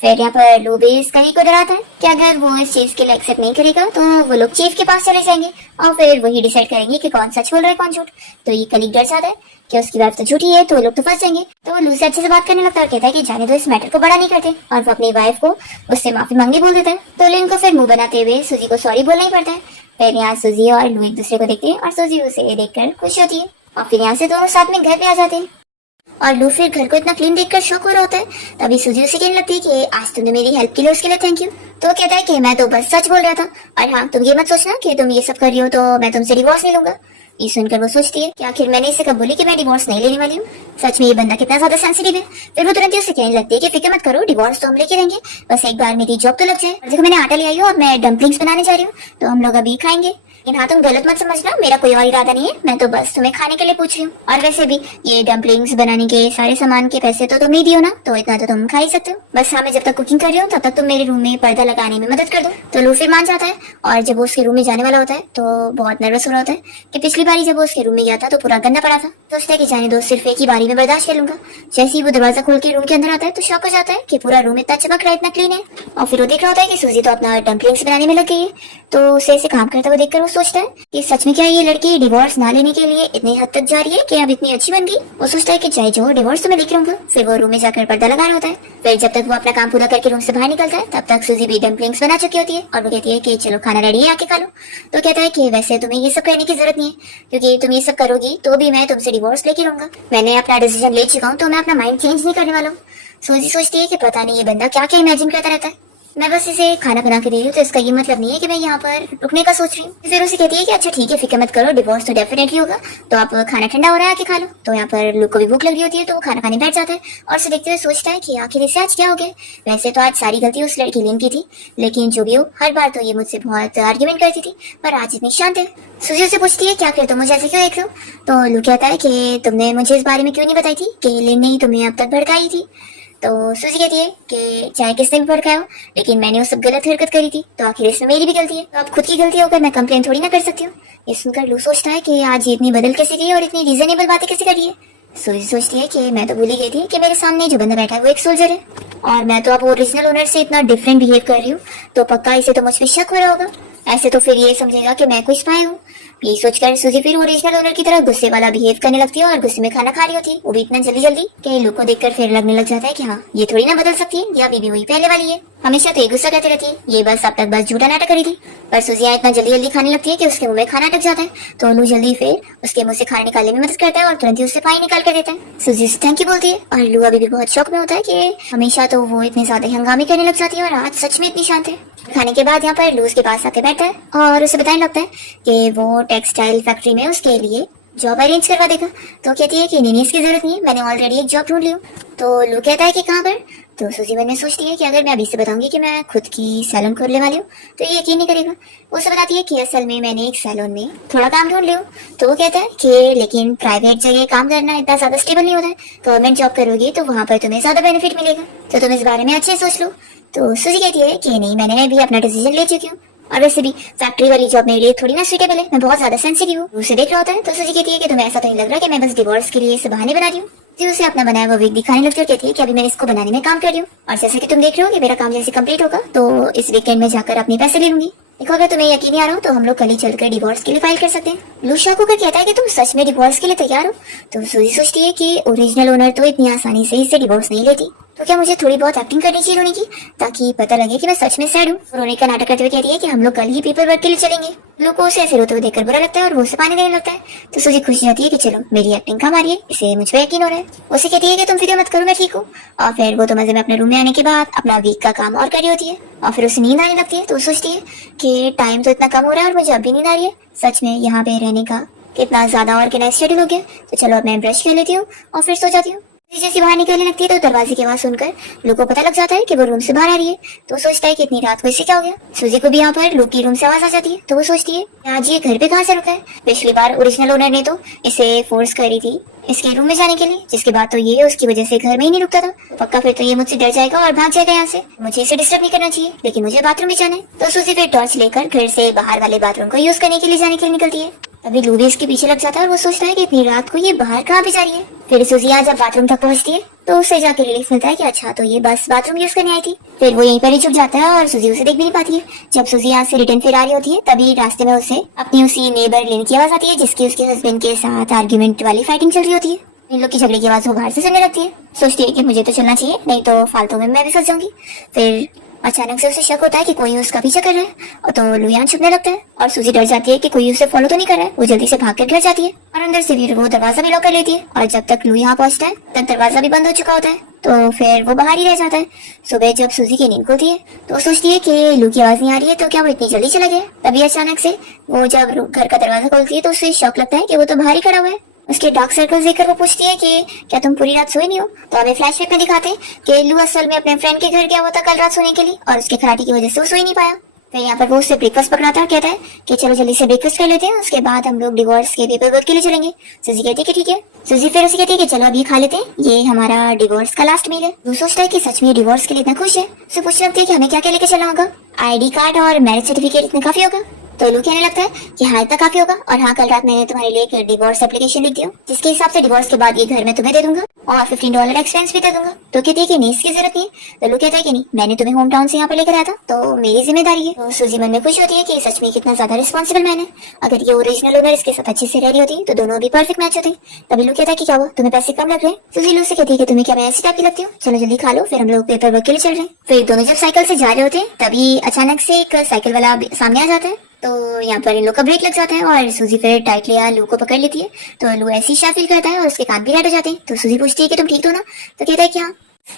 फिर यहाँ पर लू भी इस कहीं को डराता है कि अगर वो इस चीज के लिए एक्सेप्ट नहीं करेगा तो वो लोग चीफ के पास चले जाएंगे और फिर वही डिसाइड करेंगे कि कौन सच बोल रहा है कौन झूठ। तो ये कलीग डर जाता है कि उसकी वाइफ तो झूठी है तो लोग तो फंस जाएंगे। तो वो लू से अच्छे से बात करने लगता है और कहता है कि जाने दो, इस मैटर को बड़ा नहीं करते, और वो अपनी वाइफ को उससे माफी मांगने बोल देता है। तो लिन को फिर मुंह बनाते हुए सूजी को सॉरी बोलना ही पड़ता है। फिर यहाँ सूजी और लू एक दूसरे को देखते हैं और सूजी उसे देखकर खुश होती है और फिर यहाँ से दोनों साथ में घर पे आ जाते हैं। और लू फिर घर को इतना क्लीन देखकर शौक हो रहा होता है, तभी सूजी उसे कहने लगती है कि आज तुमने मेरी हेल्प की ली, उसके लिए थैंक यू। तो वो कहता है कि मैं तो बस सच बोल रहा था, और हाँ तुम ये मत सोचना कि तुम ये सब कर रही हो तो मैं तुमसे डिवोर्स नहीं लूंगा। ये सुनकर वो सोचती है कि आखिर मैंने इसे कब बोली कि मैं डिवोर्स नहीं लेने वाली हूँ, सच में ये बंदा कितना ज्यादा सेंसिटिव है। फिर वो तुरंत ही उसे कहने लगती है कि फिक्र मत करो, डिवोर्स तो हम लेके रहेंगे, बस एक बार मेरी जॉब तो लग जाए। और देखो मैंने आटा ले आई हूँ और मैं डम्पलिंग्स बनाने जा रही हूँ, तो हम लोग अभी खाएंगे। लेकिन हाँ तुम गलत मत समझना, मेरा कोई और इरादा नहीं है, मैं तो बस तुम्हें खाने के लिए पूछ रही हूँ। और वैसे भी ये डम्पलिंग्स बनाने के सारे सामान के पैसे तो तुम नहीं दियो ना, तो इतना तो तुम खा ही सकते हो। बस हाँ मैं जब तक कुकिंग कर रही हूँ तब तक तुम मेरे रूम में पर्दा लगाने में मदद कर दो। तो लू फिर मान जाता है और जब वो उसके रूम में जाने वाला होता है तो बहुत नर्वस हो रहा होता है कि पिछली बारी जब वो उसके रूम में गया था तो पूरा गंदा पड़ा था। सोचता है कि जाने दो, सिर्फ एक ही बारी में बर्दाश्त कर लूंगा। जैसे ही वो दरवाजा खोल के रूम के अंदर आता है तो शॉक हो जाता है कि पूरा रूम इतना चमक रहा है, इतना क्लीन है। और फिर वो देख रहा होता है कि सूजी तो अपना डम्पलिंग्स बनाने में लग गई है। तो उसे ऐसे काम करता हुआ देखकर वो सोचता है कि सच में क्या ये लड़की डिवोर्स ना लेने के लिए इतनी हद तक जा रही है कि अब इतनी अच्छी बन गई। वो सोचता है कि चाहे जो डिवोर्स तो मैं लेके रहूंगा। फिर वो रूम में जाकर पर्दा लगा रहा होता है। फिर जब तक वो अपना काम पूरा करके रूम से बाहर निकलता है तब तक सूजी भी डम्पलिंग्स बना चुकी होती है और वो कहती है कि चलो खाना रेडी है, आके खा लो। तो कहता है कि वैसे तुम्हें ये सब करने की जरूरत नहीं है, क्योंकि तुम ये सब करोगी तो भी मैं तुमसे डिवोर्स लेके रहूंगा। मैंने अपना डिसीजन ले चुका हूँ तो मैं अपना माइंड चेंज नहीं करने वाला हूँ। सूजी सोचती है कि पता नहीं ये बंदा क्या क्या इमेजिन करता रहता है, मैं बस इसे खाना बना के दे रही हूँ तो इसका ये मतलब नहीं है कि मैं यहाँ पर रुकने का सोच रही हूँ। फिर उसे कहती है कि अच्छा ठीक है, फिक्र मत करो, डिवोर्स तो डेफिनेटली होगा, तो आप खाना ठंडा हो रहा है आके खा लो। तो यहाँ पर लू को भी भूख लग रही होती है तो वो खाना खाने बैठ जाता है और उसे देखते हुए सोचता है कि आखिर इसे आज क्या हो गया। वैसे तो आज सारी गलती उस लड़की लिन की थी, लेकिन जो भी हो हर बार तो ये मुझसे बहुत आर्ग्यूमेंट करती थी, पर आज इतनी शांत है। सूजी से पूछती है कि आखिर तुम मुझे ऐसे क्यों देख रहे हो। तो लू कहता है कि तुमने मुझे इस बारे में क्यों नहीं बताई थी कि लिन ने ही तुम्हें अब तक भड़काई थी। तो सूजी कहती है कि चाहे किसने भी भड़काया हो, लेकिन मैंने वो सब गलत हरकत करी थी, तो आखिर इसमें मेरी भी गलती है, तो अब खुद की गलती होकर मैं कंप्लेन थोड़ी ना कर सकती हूँ। ये सुनकर लू सोचता है कि आज ये इतनी बदल कैसे गई और इतनी रीजनेबल बातें कैसे कर रही है। सूजी सोचती है कि मैं तो भूल ही गई थी कि मेरे सामने जो बंदा बैठा है वो एक सोल्जर है, और मैं तो अब ओरिजिनल ओनर से इतना डिफरेंट बिहेव कर रही हूँ, तो पक्का इसे तो मुझ पर शक हो रहा होगा। ऐसे तो फिर ये समझेगा कि मैं कोई स्पाई हूँ। यही सोचकर सूजी फिर ओरिजिनल ओनर की तरह गुस्से वाला बिहेव करने लगती है और गुस्से में खाना खा रही होती है, वो भी इतना जल्दी जल्दी कि लू को देखकर फिर लगने लग जाता है कि हाँ, ये थोड़ी ना बदल सकती है, या अभी भी वही पहले वाली है। हमेशा तो ये गुस्सा करती रहती है, ये बस अब तक बस झूठा नाटक करी थी। पर सूजी इतना जल्दी जल्दी खाने लगती है कि उसके मुंह में खाना अटक जाता है, तो लू जल्दी फिर उसके मुंह से खाना निकालने में मदद करता है और तुरंत ही उससे पानी निकाल कर देता है। सूजी उसे थैंक यू बोलती है और लू अभी भी बहुत शौक में होता है कि हमेशा तो वो इतने ज्यादा हंगामे करने लग जाती है और आज सच में इतनी शांत है। खाने के बाद यहाँ पर लू उसके पास आके बैठता है और उसे बताने लगता है कि वो टेक्सटाइल फैक्ट्री में उसके लिए जॉब अरेंज करवा देगा। तो कहती है कि नहीं इसकी जरूरत नहीं है, मैंने ऑलरेडी एक जॉब ढूंढ ली हूँ। तो लू कहता है कि कहाँ पर। तो सूजी मन में सोचती है कि अगर मैं अभी से बताऊंगी कि मैं खुद की सैलून खोलने वाली हूँ तो ये यकीन नहीं करेगा। वो उसे बताती है कि असल में मैंने एक सैलून में थोड़ा काम ढूंढ लिया। तो वो कहता है कि लेकिन प्राइवेट जगह काम करना इतना ज्यादा स्टेबल नहीं होता है, गवर्नमेंट जॉब करोगी तो वहाँ पर तुम्हें ज्यादा बेनिफिट मिलेगा, तो तुम इस बारे में अच्छे सोच लो। तो सूजी कहती है कि नहीं, मैंने भी अपना डिसीजन ले चुकी हूँ, और वैसे भी फैक्ट्री वाली जॉब मेरे लिए थोड़ी ना सूटेबल है, मैं बहुत ज्यादा सेंसिटिव हूँ। उसे देख रहा होता है तो सूजी कहती है कि तुम्हें ऐसा तो नहीं लग रहा कि मैं बस डिवोर्स के लिए इसे बहाने बना रही हूँ। जी उसे अपना बनाया हुआ विग दिखाने लगती है और कहती है कि अभी मैं इसको बनाने में काम कर रही हूँ, और जैसे कि तुम देख रहे हो कि मेरा काम जैसे कंप्लीट होगा तो इस वीकेंड में जाकर अपने पैसे ले लूंगी। देखो अगर तुम्हें यकीन नहीं आ रहा हो तो हम लोग कल ही चलकर डिवोर्स के लिए फाइल कर सकते हैं। लू शॉक होकर कहता है कि तुम सच में डिवोर्स के लिए तैयार हो। तो सूजी सोचती है कि ओरिजिनल ओनर तो इतनी आसानी से इससे डिवोर्स नहीं लेती, तो क्या मुझे थोड़ी बहुत एक्टिंग करनी चाहिए रोने की, ताकि पता लगे कि मैं सच में सैड हूँ। रोने का नाटक करते हुए कहती है कि हम लोग कल ही पेपर वर्क के लिए चलेंगे। लू को उसे ऐसे रोते हुए देखकर बुरा लगता है और वो उसे पानी देने लगता है। तो सूजी खुश जाती है कि चलो मेरी एक्टिंग काम आ रही है, इसे मुझ पर यकीन हो रहा है। उसे कहती है कि तुम फिक्र मत करो, मैं ठीक हूँ। और फिर वो तो मजे में अपने रूम में आने के बाद अपना वीक का काम और कर रही होती है, और फिर उसे नींद आने लगती है। तो सोचती है कि टाइम तो इतना कम हो रहा है और मुझे अब भी नींद आ रही है, सच में यहाँ पे रहने का कितना ज्यादा ऑर्गेनाइज शेड्यूल हो गया। तो चलो अब मैं ब्रश कर लेती हूँ और फिर सो जाती हूँ। जैसे बाहर निकलने लगती है तो दरवाजे की आवाज सुनकर लू को पता लग जाता है कि वो रूम से बाहर आ रही है। तो सोचता है कि इतनी रात को इसे क्या हो गया। सूजी को भी यहाँ पर लू की रूम से आवाज आ जाती है, तो वो सोचती है आज ये घर पे कहाँ से रुका है। पिछली बार ओरिजिनल ओनर ने तो इसे फोर्स करी थी इसके रूम में जाने के लिए, जिसके बाद तो ये उसकी वजह से घर में ही नहीं रुकता था। पक्का फिर तो ये मुझसे डर जाएगा और भाग जाएगा यहाँ से। मुझे इसे डिस्टर्ब नहीं करना चाहिए, लेकिन मुझे बाथरूम भी जाना है। तो सूजी फिर टॉर्च लेकर घर से बाहर वाले बाथरूम को यूज करने के लिए जाने के लिए निकलती है। तभी लू भी इसके पीछे लग जाता है और वो सोचता है कि इतनी रात को ये बाहर कहाँ भी जा रही है। फिर सूजी आज जब बाथरूम तक पहुंचती है तो उसे जाके रिलीफ मिलता है कि अच्छा तो ये बस बाथरूम यूज करने आई थी। फिर वो यहीं पर ही छुप जाता है और सूजी उसे देख भी नहीं पाती है। जब सूजी यहाँ से रिटर्न फिर आ रही होती है तभी रास्ते में उसे अपनी उसी नेबर लेने की आवाज आती है, जिसकी उसके हस्बैंड के साथ आर्ग्यूमेंट वाली फाइटिंग चल रही होती है। इन लोग की झगड़े की आवाज वो बाहर से सुनने लगती है। सोचती है कि मुझे तो चलना चाहिए, नहीं तो फालतू में मैं भी फंस जाऊंगी। फिर अचानक से उसे शक होता है कि कोई उसका पीछा कर रहा है, तो लू यहाँ छुपने लगता है और सूजी डर जाती है कि कोई उसे फॉलो तो नहीं कर रहा है। वो जल्दी से भागकर घर जाती है और अंदर से भी वो दरवाजा भी लॉक कर लेती है, और जब तक लू यहाँ पहुंचता है तब दरवाजा भी बंद हो चुका होता है। तो फिर वो बाहर ही रह जाता है। सुबह जब सूजी की नींद खुलती है तो वो सोचती है कि लू की आवाज नहीं आ रही है, तो क्या वो इतनी जल्दी चला गया। तभी अचानक से वो जब घर का दरवाजा खोलती है तो उसे शौक लगता है कि वो तो बाहर ही खड़ा हुआ है। उसके डार्क सर्कल्स देखकर वो पूछती है कि क्या तुम पूरी रात सोए नहीं हो। तो हमें फ्लैशबैक में दिखाते हैं कि लू असल में अपने फ्रेंड के घर गया हुआ था कल रात सोने के लिए, और उसके खराटे की वजह से वो सो ही नहीं पाया। फिर यहाँ पर वो उससे ब्रेकफास्ट पकड़ाता है और कहता है कि चलो जल्दी से ब्रेकफास्ट कर लेते हैं, उसके बाद हम लोग डिवोर्स के पेपर वर्क के लिए चलेंगे। सूजी कहती है कि ठीक है। सूजी फिर उसे कहती है कि चलो अभी खा लेते हैं, ये हमारा डिवोर्स का लास्ट मील है। वो सोचता है कि सच में डिवोर्स के लिए इतना खुश है। उसे पूछने लगती है कि हमें क्या क्या लेके चलना होगा। ID कार्ड और मैरिज सर्टिफिकेट इतना काफी होगा। तो लू कहने लगता है कि हाँ इतना काफी होगा, और हाँ कल रात मैंने तुम्हारे लिए एक डिवोर्स एप्लीकेशन लिख दिया, जिसके हिसाब से डिवोर्स के बाद ये घर मैं तुम्हें दे दूंगा और $15 एक्सपेंस भी दे दूंगा। तो कहती है कि नहीं इसकी जरूरत नहीं है। तो लू कहता है कि नहीं, मैंने तुम्हें होम टाउन से यहाँ पर लेकर आया था तो मेरी जिम्मेदारी है। तो सूजी मन में खुश होती है कि सच में कितना ज्यादा रिस्पॉन्सिबल मैन है। अगर ये ओरिजिनल ओनर इसके साथ अच्छे से रह रही होती तो दोनों भी परफेक्ट मैच होते। तभी लू कहता है कि क्या हुआ, तुम्हें पैसे कम लग रहे हैं। सूजी लू से कहती है कि तुम्हें क्या मैं ऐसी टाइप की लगती हूँ, चलो जल्दी खा लो, फिर हम लोग पेपर वर्क के लिए चल रहे हैं। फिर दोनों जब साइकिल से जा रहे होते हैं तभी अचानक से एक साइकिल वाला सामने आ जाता है। तो यहाँ पर इन लोग का ब्रेक लग जाता है और सूजी फिर टाइटली लू को पकड़ लेती है। तो लू ऐसी शायद फील करता है और उसके कान भी रेड हो जाते हैं। तो सूजी पूछती है कि तुम ठीक हो ना। तो कहता है कि हाँ।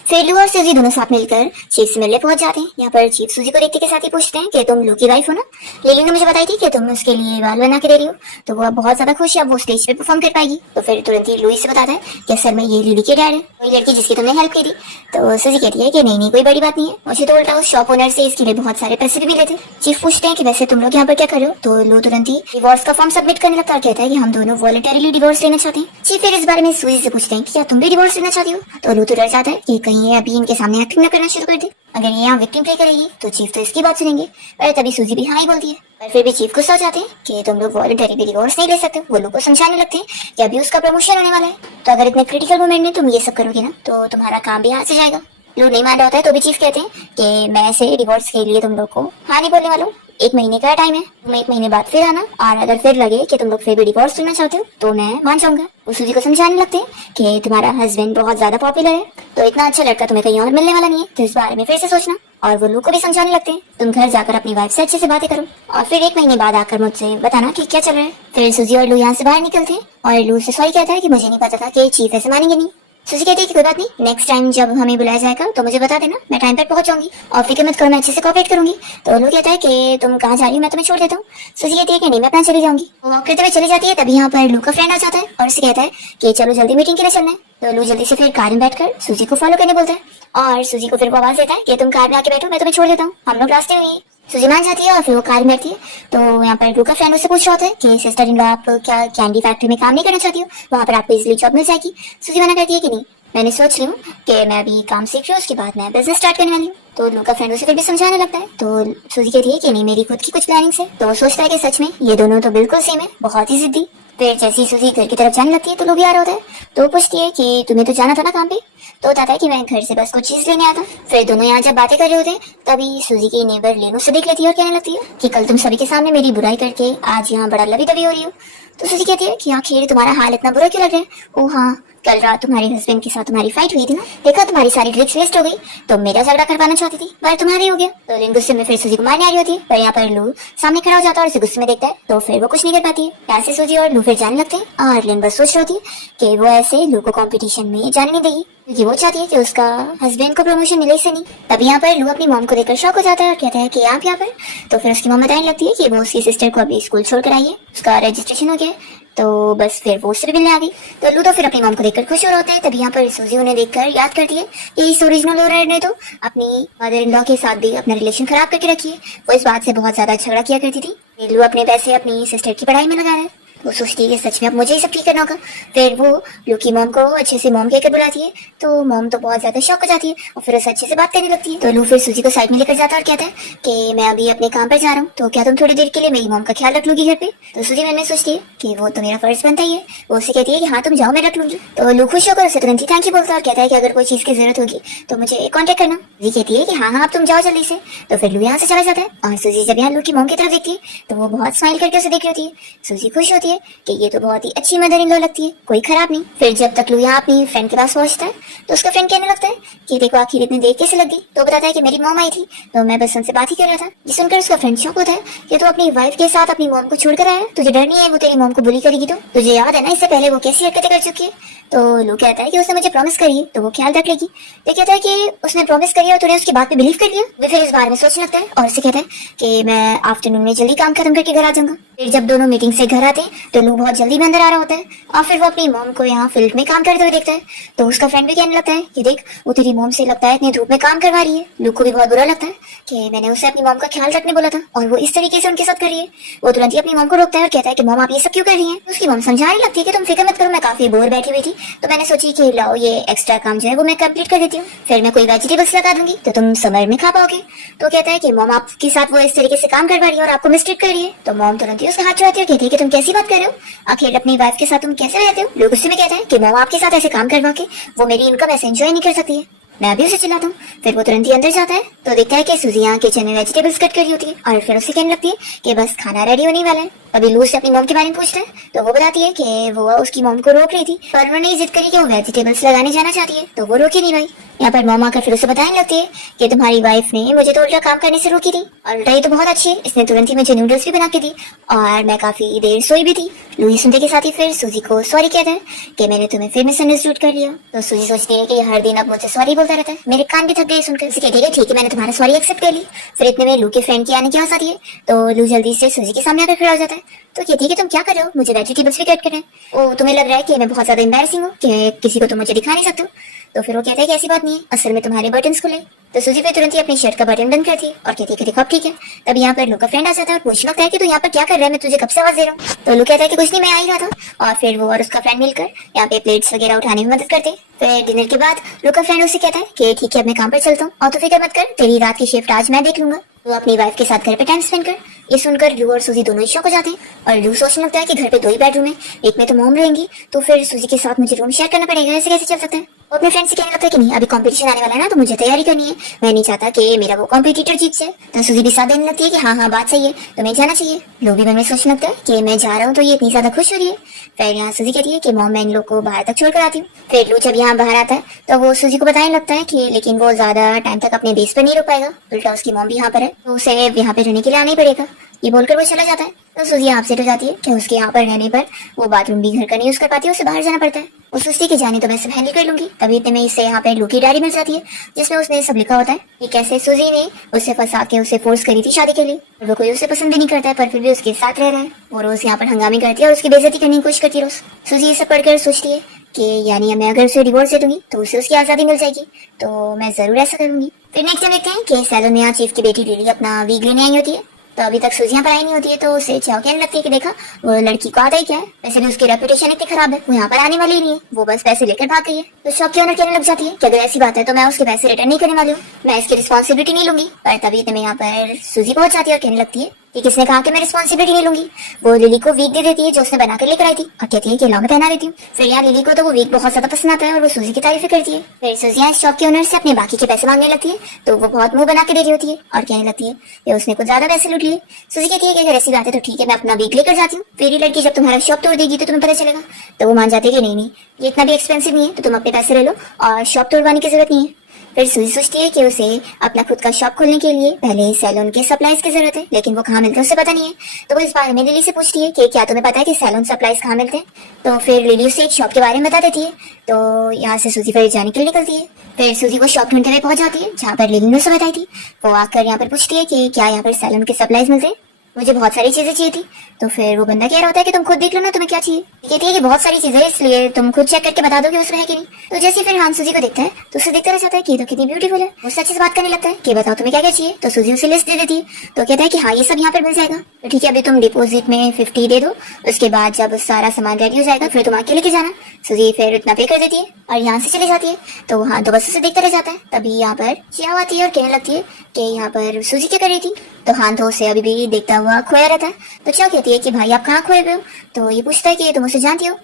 फिर लू और सूजी दोनों साथ मिलकर चीफ से मिलने पहुंच जाते हैं। यहाँ पर चीफ सूजी को देखते के साथ ही पूछते हैं कि तुम लू की वाइफ हो ना। लिली ने मुझे बताई थी कि तुम उसके लिए बाल बना के दे रही हो। तो वो अब बहुत ज्यादा खुश है, अब वो स्टेज पे परफॉर्म कर पाएगी। तो फिर तुरंत ही लुई से बताता है कि असल में ये लिली के डैड है, वही लड़की जिसकी तुमने हेल्प की थी। तो सूजी कहती है कि नहीं कोई बड़ी बात नहीं है, मुझे तो उल्टा उस शॉप ओनर से इसके लिए बहुत सारे पैसे भी मिले थे। चीफ पूछते हैं कि वैसे तुम लोग यहाँ पर क्या कर रहे हो। तो लू तुरंत ही डिवोर्स का फॉर्म सबमिट करने लगता है, कहता है कि हम दोनों वॉलंटरीली डिवोर्स लेना चाहते हैं। चीफ फिर इस बारे में सूजी से पूछते हैं कि क्या तुम भी डिवोर्स लेना चाहती हो। तो लू तो डर जाता है कि कि कहीं ये अभी इनके सामने एक्टिंग न करना शुरू कर दे। अगर ये यहाँ विक्टिम प्ले करेगी तो चीफ तो इसकी बात सुनेंगे। पर तभी सूजी भी हाँ ही बोलती है। पर फिर भी चीफ गुस्सा हो जाते हैं कि तुम लोग वॉलंटरी भी डिवोर्स नहीं ले सकते। वो लोग को समझाने लगते हैं कि अभी उसका प्रमोशन होने वाला है, तो अगर इतने क्रिटिकल मोमेंट में तुम ये सब करोगे ना तो तुम्हारा काम भी हाथ से जाएगा। लोग नहीं मान रहा होता है तो भी चीफ कहते हैं कि मैं ऐसे डिवोर्स के लिए तुम लोग को हाँ नहीं बोलने वाला हूँ। 1 महीने का टाइम है, तुम 1 महीने बाद फिर आना, और अगर फिर लगे कि तुम लोग फिर भी डिवोर्स सुनना चाहते हो तो मैं मान जाऊंगा। वो सूजी को समझाने लगते हैं कि तुम्हारा हस्बैंड बहुत ज्यादा पॉपुलर है, तो इतना अच्छा लड़का तुम्हें कहीं और मिलने वाला नहीं है, तो इस बारे में फिर से सोचना। और वो लोग को भी समझाने लगते हैं तुम घर जाकर अपनी वाइफ से अच्छे से बातें करो और फिर 1 महीने बाद आकर मुझसे बताना कि क्या चल रहा है। फिर सूजी और लू यहाँ से बाहर निकलते हैं और लू से सॉरी कहता है कि मुझे नहीं पता था कि चीफ ऐसे मानेंगे नहीं। सूजी कहती है कि कोई बात नहीं, नेक्स्ट टाइम जब हमें बुलाया जाएगा तो मुझे बता देना, मैं टाइम पर पहुंच जाऊंगी और फिक्र मत करो, मैं अच्छे से कोऑपरेट करूंगी। तो लोग कहता है कि तुम कहाँ जा रही हो, मैं तुम्हें छोड़ देता हूँ। सूजी कहती है कि नहीं, मैं अपना चली जाऊंगी। वो वॉक करते हुए चली जाती है। तभी यहाँ पर लू का फ्रेंड आ जाता है और उसे कहता है कि चलो जल्दी मीटिंग के लिए चलना है। तो लू जल्दी से फिर कार में बैठकर सूजी को फॉलो करने बोलता है और सूजी को फिर वो आवाज देता है कि तुम कार में आके बैठो, मैं तुम्हें छोड़ देता हूँ, हम लोग रास्ते में ही। सूजी मान जाती है और फिर वो कार में बैठती है। तो यहाँ पर लू का फ्रेंड उससे पूछ रहा होता है कि सिस्टर इन लॉ आप क्या कैंडी फैक्ट्री में काम नहीं करना चाहती हो, वहाँ पर आपको इजिली जॉब मिल जाएगी। सूजी मना करती है कि नहीं, मैंने सोच ली हूँ कि मैं अभी काम सीख रही हूँ, उसके बाद मैं बिजनेस स्टार्ट करने वाली हूँ। तो लू का फ्रेंड उसे फिर भी समझाने लगता है। तो सूजी कहती है कि नहीं, मेरी खुद की कुछ प्लानिंग्स है। तो वो सोचता है कि सच में ये दोनों तो बिल्कुल सेम है, बहुत ही जिद्दी। फिर जैसे ही सूजी घर की तरफ जाने लगती है तो लू भी आ रहा होता है। तो वो पूछती है कि तुम्हें तो जाना था ना काम पे। तो बताता है कि मैं घर से बस कुछ चीज लेने आया था। फिर दोनों यहाँ जब बातें कर रहे होते हैं तभी सूजी की नेबर लेनो से देख लेती है और कहने लगती है कि कल तुम सभी के सामने मेरी बुराई करके आज यहाँ बड़ा लवी दबी हो रही हो। तो सूजी कहती है कि आखिर तुम्हारा हाल इतना बुरा क्यों लग रहा है। ओ हाँ, कल रात तुम्हारे हस्बैंड के साथ तुम्हारी फाइट हुई थी ना, देखा तुम्हारी सारी ड्रिंक्स वेस्ट हो गई, तो मेरा झगड़ा करवाना चाहती थी पर तुम्हारी हो गया। तो लिन गुस्से में फिर सूजी को मारने आ रही होती है, पर यहाँ पर लू सामने खड़ा हो जाता है और उसे गुस्से में देखता है। तो फिर वो कुछ नहीं कर पाती है। ऐसे सूजी और लू फिर जाने लगते हैं और लिन बस सोच रही होती है कि वो ऐसे लू को कॉम्पिटिशन में जाने नहीं देगी, क्योंकि वो चाहती है कि उसका हस्बैंड को प्रमोशन मिले से नहीं। तब यहाँ पर लू अपनी मॉम को देखकर शॉक हो जाता है और कहता है कि आप यहाँ पर। तो फिर उसकी मॉम बताने लगती है कि वो उसकी सिस्टर को अभी स्कूल छोड़कर आई है, उसका रजिस्ट्रेशन हो गया है, तो बस फिर वो उससे भी मिलने आ गई। तो लू तो फिर अपनी मॉम को देखकर खुश हो रहा होता है। तभी यहाँ पर सूजी उन्हें देखकर याद करती है कि इस ओरिजिनल ओनर ने तो अपनी मदर इन लॉ के साथ भी अपना रिलेशन खराब करके रखी है। वो इस बात से बहुत ज्यादा झगड़ा किया करती थी। लू अपने पैसे अपनी सिस्टर की पढ़ाई में लगा रहा है। वो सोचती है कि सच में अब मुझे ही सब ठीक करना होगा। फिर वो लू की मॉम को अच्छे से मॉम कहकर बुलाती है। तो मॉम तो बहुत ज्यादा शॉक हो जाती है और फिर उसे अच्छे से बात करने लगती है। तो लू फिर सूजी को साइड में लेकर जाता है और कहता है कि मैं अभी अपने काम पर जा रहा हूँ, तो क्या तुम थोड़ी देर के लिए मेरी मॉम का ख्याल रख लूंगी घर पे। तो सूजी मन में सोचती है कि वो तो मेरा फर्ज बनता ही है। वो उसे कहती है कि हाँ तुम जाओ, मैं रख लूंगी। तो लू खुश होकर उसे तुरंत ही थैंक यू बोलता है और कहता है कि अगर कोई चीज की जरूरत होगी तो मुझे कॉन्टेक्ट करना। सूजी कहती है कि हाँ हाँ आप तुम जाओ जल्दी से। तो फिर लू यहाँ से चला जाता है और सूजी जब यहाँ लू की मॉम की तरफ देखती है तो वो बहुत स्माइल करके उसे देख रही होती है। सूजी खुश होती है कि ये तो बहुत ही अच्छी मदर इन लॉ लगती है, कोई खराब नहीं। फिर जब तक लू यहाँ अपनी फ्रेंड के पास पहुंचता है तो उसका फ्रेंड कहने लगता है कि देखो आखिर इतनी देर कैसे लग गई। तो बताता है कि मेरी मॉम आई थी, तो मैं बस उनसे बात ही कर रहा था। ये सुनकर उसका फ्रेंड शॉक होता है कि तू अपनी वाइफ के साथ अपनी मॉम को छोड़कर आया, तुझे डर नहीं है वो तेरी मॉम को बुली करेगी? तो तुझे याद है ना इससे पहले वो कैसी हरकतें कर चुकी है। तो लू कहता है कि उसने मुझे प्रॉमिस करी है तो वो ख्याल रख लेगी। तो कहता है कि उसने प्रॉमिस करी और तूने उसकी बात पे बिलीव कर लिया। वो फिर इस बारे में सोचने लगता है और उसे कहता है कि मैं आफ्टरनून में जल्दी काम खत्म करके घर आ जाऊंगा। फिर जब दोनों मीटिंग से घर आते हैं तो लू बहुत जल्दी में अंदर आ रहा होता है और फिर वो अपनी मॉम को यहाँ फील्ड में काम करते हुए देखता है। तो उसका फ्रेंड भी कहने लगता है कि देख वो तेरी मॉम से लगता है इतनी धूप में काम करवा रही है। लू को भी बहुत बुरा लगता है कि मैंने उसे अपनी मॉम का ख्याल रखने बोला था और वो इस तरीके से उनके साथ कर रही है। वो तुरंत ही अपनी मॉम को रोकता है और कहता है कि मॉम आप ये सब क्यों कर रही हैं। उसकी मॉम समझाने लगती है कि तुम फिक्र मत करो, मैं काफी बोर बैठी हुई थी तो मैंने सोची कि लाओ ये एक्स्ट्रा काम जो है वो मैं कंप्लीट कर देती हूँ, फिर मैं कोई वेजिटेबल्स लगा दूंगी तो तुम समर में खा पाओगे। तो कहता है कि मॉम आपके साथ वो इस तरीके से काम करवा रही है और आपको मिसट्रीट कर रही है। तो मॉम तुरंत ही उसका हाथ छुड़ाती है और कहती है कि तुम कैसी बात कर रहे हो, आखिर अपनी वाइफ के साथ तुम कैसे रहते हो। लोग उससे में कहता है कि मॉम आपके साथ ऐसे काम करवा के वो मेरी इनकम ऐसे एंजॉय नहीं कर सकती है। मैं अभी उसे चिल्लाता हूँ। फिर वो तुरंत ही अंदर जाता है तो देखता है कि सूजी यहाँ किचन में वेजिटेबल्स कट कर रही होती है और फिर उसे कहने लगती है कि बस खाना रेडी होने वाला है। अभी लू से अपनी मॉम के बारे में पूछता है तो वो बताती है कि वो उसकी मॉम को रोक रही थी पर उन्होंने जिद करी कि वो वेजिटेबल्स लगाने जाना चाहती है तो वो रोकी नहीं भाई। यहाँ पर मॉम आकर फिर उसे बताने लगती है कि तुम्हारी वाइफ ने मुझे तो उल्टा काम करने से रोकी थी और उल्टा ये तो बहुत अच्छी है, इसने तुरंत ही मुझे नूडल्स भी बना के दी और मैं काफी देर सोई भी थी। लू ये सुनते के साथ ही फिर सूजी को सॉरी कहता है कि मैंने तुम्हें फिर मिसअंडरस्टूड कर लिया। तो सूजी सोचती है कि हर दिन अब मुझे सॉरी बोलता रहता है, मेरे कान भी थक गए सुनकर। उसे कहती है ठीक है मैंने तुम्हारा सॉरी एक्सेप्ट कर ली। फिर इतने में लू के फ्रेंड की आने की आवाज आती है तो लू जल्दी से सूजी के सामने आकर खड़ा हो जाता है। तो कहती है कि तुम क्या कर रहे हो, मुझे वेजिटेबल्स भी कट करना है। ओ तुम्हें लग रहा है कि मैं बहुत ज्यादा एम्बैरेसिंग हूँ कि किसी को तुम मुझे दिखा नहीं सकते हो। तो फिर वो कहता है कि ऐसी बात नहीं है, असल में तुम्हारे बटन्स खुले। तो सूजी फिर तुरंत ही अपनी शर्ट का बटन बंद करती है और कहती है कि देखो अब ठीक है। तब यहाँ पर लू का फ्रेंड आ जाता है और पूछने लगता है कि तू यहाँ पर क्या कर रहा है, मैं तुझे कब से आवाज दे रहा हूँ। तो लू कहता है कि कुछ नहीं, मैं आ ही रहा था। और फिर वो और उसका फ्रेंड मिलकर यहाँ पे प्लेट्स वगैरह उठाने में मदद करते हैं। फिर डिनर के बाद लू का फ्रेंड उसे कहता है कि ठीक है, अब मैं काम पर चलता हूँ और तू फिक्र मत कर, तेरी रात की शिफ्ट आज मैं देख लूंगा। वो अपनी वाइफ के साथ घर पे टाइम स्पेंड कर। ये सुनकर लू और सूजी दोनों ही शॉक हो जाते हैं और लू सोचने लगता है कि घर पे 2 ही बेडरूम है, एक में तो मॉम रहेंगी, तो फिर सूजी के साथ मुझे रूम शेयर करना पड़ेगा, ऐसे कैसे चल सकता है। वो अपने फ्रेंड से कहने लगता है कि नहीं, अभी कंपटीशन आने वाला है ना, तो मुझे तैयारी करनी है, मैं नहीं चाहता कि मेरा वो कॉम्पिटिटर जीत जाए। तो सूजी भी साथ देने लगती है कि हाँ बात सही है, तुम्हें जाना चाहिए। लू भी मन में सोचने लगता है कि मैं जा रहा हूँ तो ये इतनी ज्यादा खुश हो रही है। फिर यहाँ सूजी कहती है कि मॉम मैं इन लोग को बाहर तक छोड़ कर आती हूँ। फिर लू जब यहाँ बाहर आता है तो वो सूजी को बताने लगता है कि लेकिन वो ज्यादा टाइम तक अपने बेस पर नहीं रुक पाएगा, उल्टा उसकी मॉम भी यहाँ पर है, तो उसे यहाँ पे रहने के लिए आना ही पड़ेगा। ये बोलकर वो चला जाता है। तो सूजी यहाँ अपसेट हो जाती है कि उसके यहाँ पर रहने पर वो बाथरूम भी घर का नहीं यूज कर पाती है, उसे बाहर जाना पड़ता है। वो सोचती कि जाने तो मैं सब हैंडल कर लूंगी। तभी इतने में इससे यहाँ पे लू की डायरी मिल जाती है जिसमें उसने सब लिखा होता है कि कैसे सूजी ने उसे फंसा के उसे फोर्स करी थी शादी के लिए, और वो कोई उसे पसंद भी नहीं करता है पर फिर भी उसके साथ रह रहा है। वो रोज यहाँ पर हंगामी करती है और उसकी बेइज्जती करने की कोशिश करती है रोज। सूजी ये सब पढ़कर सोचती है कि यानी मैं अगर उसे डिवोर्स दे दूंगी तो उसे उसकी आजादी मिल जाएगी, तो मैं जरूर ऐसा करूंगी। फिर नेक्स्ट टाइम देखते हैं कि सैलून में यहाँ चीफ की बेटी लिली अपना वीग लेने आई होती है। तो अभी तक सूजी यहाँ पर आई नहीं होती है, तो उसे चाव कहने लगती है कि देखा वो लड़की को आता ही क्या है, वैसे भी उसकी रेपुटेशन इतनी खराब है, वो यहाँ पर आने वाली ही नहीं है, वो बस पैसे लेकर भाग गई है। तो शॉप की ओनर कहने लग जाती है कि अगर ऐसी बात है तो मैं उसके पैसे रिटर्न नहीं करने वाली हूँ, मैं इसकी रिस्पॉन्सिबिलिटी नहीं लूंगी। पर तभी इतने में यहाँ पर सूजी पहुंच जाती है और कहने लगती है कि किसने कहा कि मैं रिस्पॉन्सिबिलिटी नहीं लूंगी। वो लिली को वीक दे देती है जो उसने बनाकर लेकर आई थी और कहती है कि लाओ मैं पहना देती हूँ। फिर यहाँ लिली को तो वो वीक बहुत ज्यादा पसंद आता है और वो सूजी की तारीफ करती है। फिर सूजी यहाँ शॉप के ओनर से अपने बाकी के पैसे मांगने लगती है, तो वो बहुत मुंह बना के दे रही होती है और कहने लगती है कि उसने कुछ ज्यादा पैसे लूट लिए। सूजी कहती है कि अगर ऐसी बात है तो ठीक है, मैं अपना वीक लेकर जाती हूँ, फिर ये लड़की जब तुम्हारा शॉप तोड़ देगी तो तुम्हें पता चलेगा। तो वो मान जाती है कि नहीं ये इतना भी एक्सपेंसिव नहीं है, तो तुम अपने पैसे ले लो और शॉप तोड़वाने की जरूरत नहीं है। फिर सूजी सोचती है कि उसे अपना खुद का शॉप खोलने के लिए पहले सैलून के सप्लाईज की जरूरत है, लेकिन वो कहाँ मिलते हैं उसे पता नहीं है। तो वो इस बारे में लिली से पूछती है कि क्या तुम्हें पता है कि सैलून सप्लाईज कहाँ मिलते हैं। तो फिर लिली उसे एक शॉप के बारे में बता देती है। तो यहाँ से सूजी फिर जाने के लिए निकलती है। फिर सूजी वो शॉप ढूंढते हुए पहुंच जाती है जहाँ पर लिली ने उसे बताई थी। वो आकर यहाँ पर पूछती है कि क्या यहाँ पर सैलून के सप्लाईज मिलते हैं, मुझे बहुत सारी चीजें चाहिए थी। तो फिर वो बंदा कह रहा होता है कि तुम खुद देख लो ना तुम्हें क्या चाहिए। कहती है कि बहुत सारी चीजें इसलिए तुम खुद चेक करके बता दो कि उसमें है कि नहीं। तो जैसे फिर हान सूजी को देखता है तो उसे देखता रह जाता है कि तो कितनी ब्यूटीफुल है। उससे अच्छे से बात करने लगता है कि बताओ तुम्हें क्या क्या चाहिए। तो सूजी उसे लिस्ट दे देती है। तो कहता है कि हाँ ये सब यहाँ पर मिल जाएगा, तो ठीक है अभी तुम डिपोजिट में 50 दे दो, उसके बाद जब सारा सामान रेडी हो जाएगा फिर तुम आके लेके जाना। सूजी फिर इतना पे कर देती है और यहाँ से चली जाती है। तो हाँ तो बस उसे देखता रह जाता है। तभी यहाँ पर चिया आती है और कहने लगती है कि यहाँ पर सूजी क्या कर रही थी। तो हाँ तो उसे अभी भी देखता हुआ खोया रहता है। तो चाव कहती है कि भाई आप कहाँ खोए हुए हो। तो ये पूछता है कि तुम उसे जानती हो।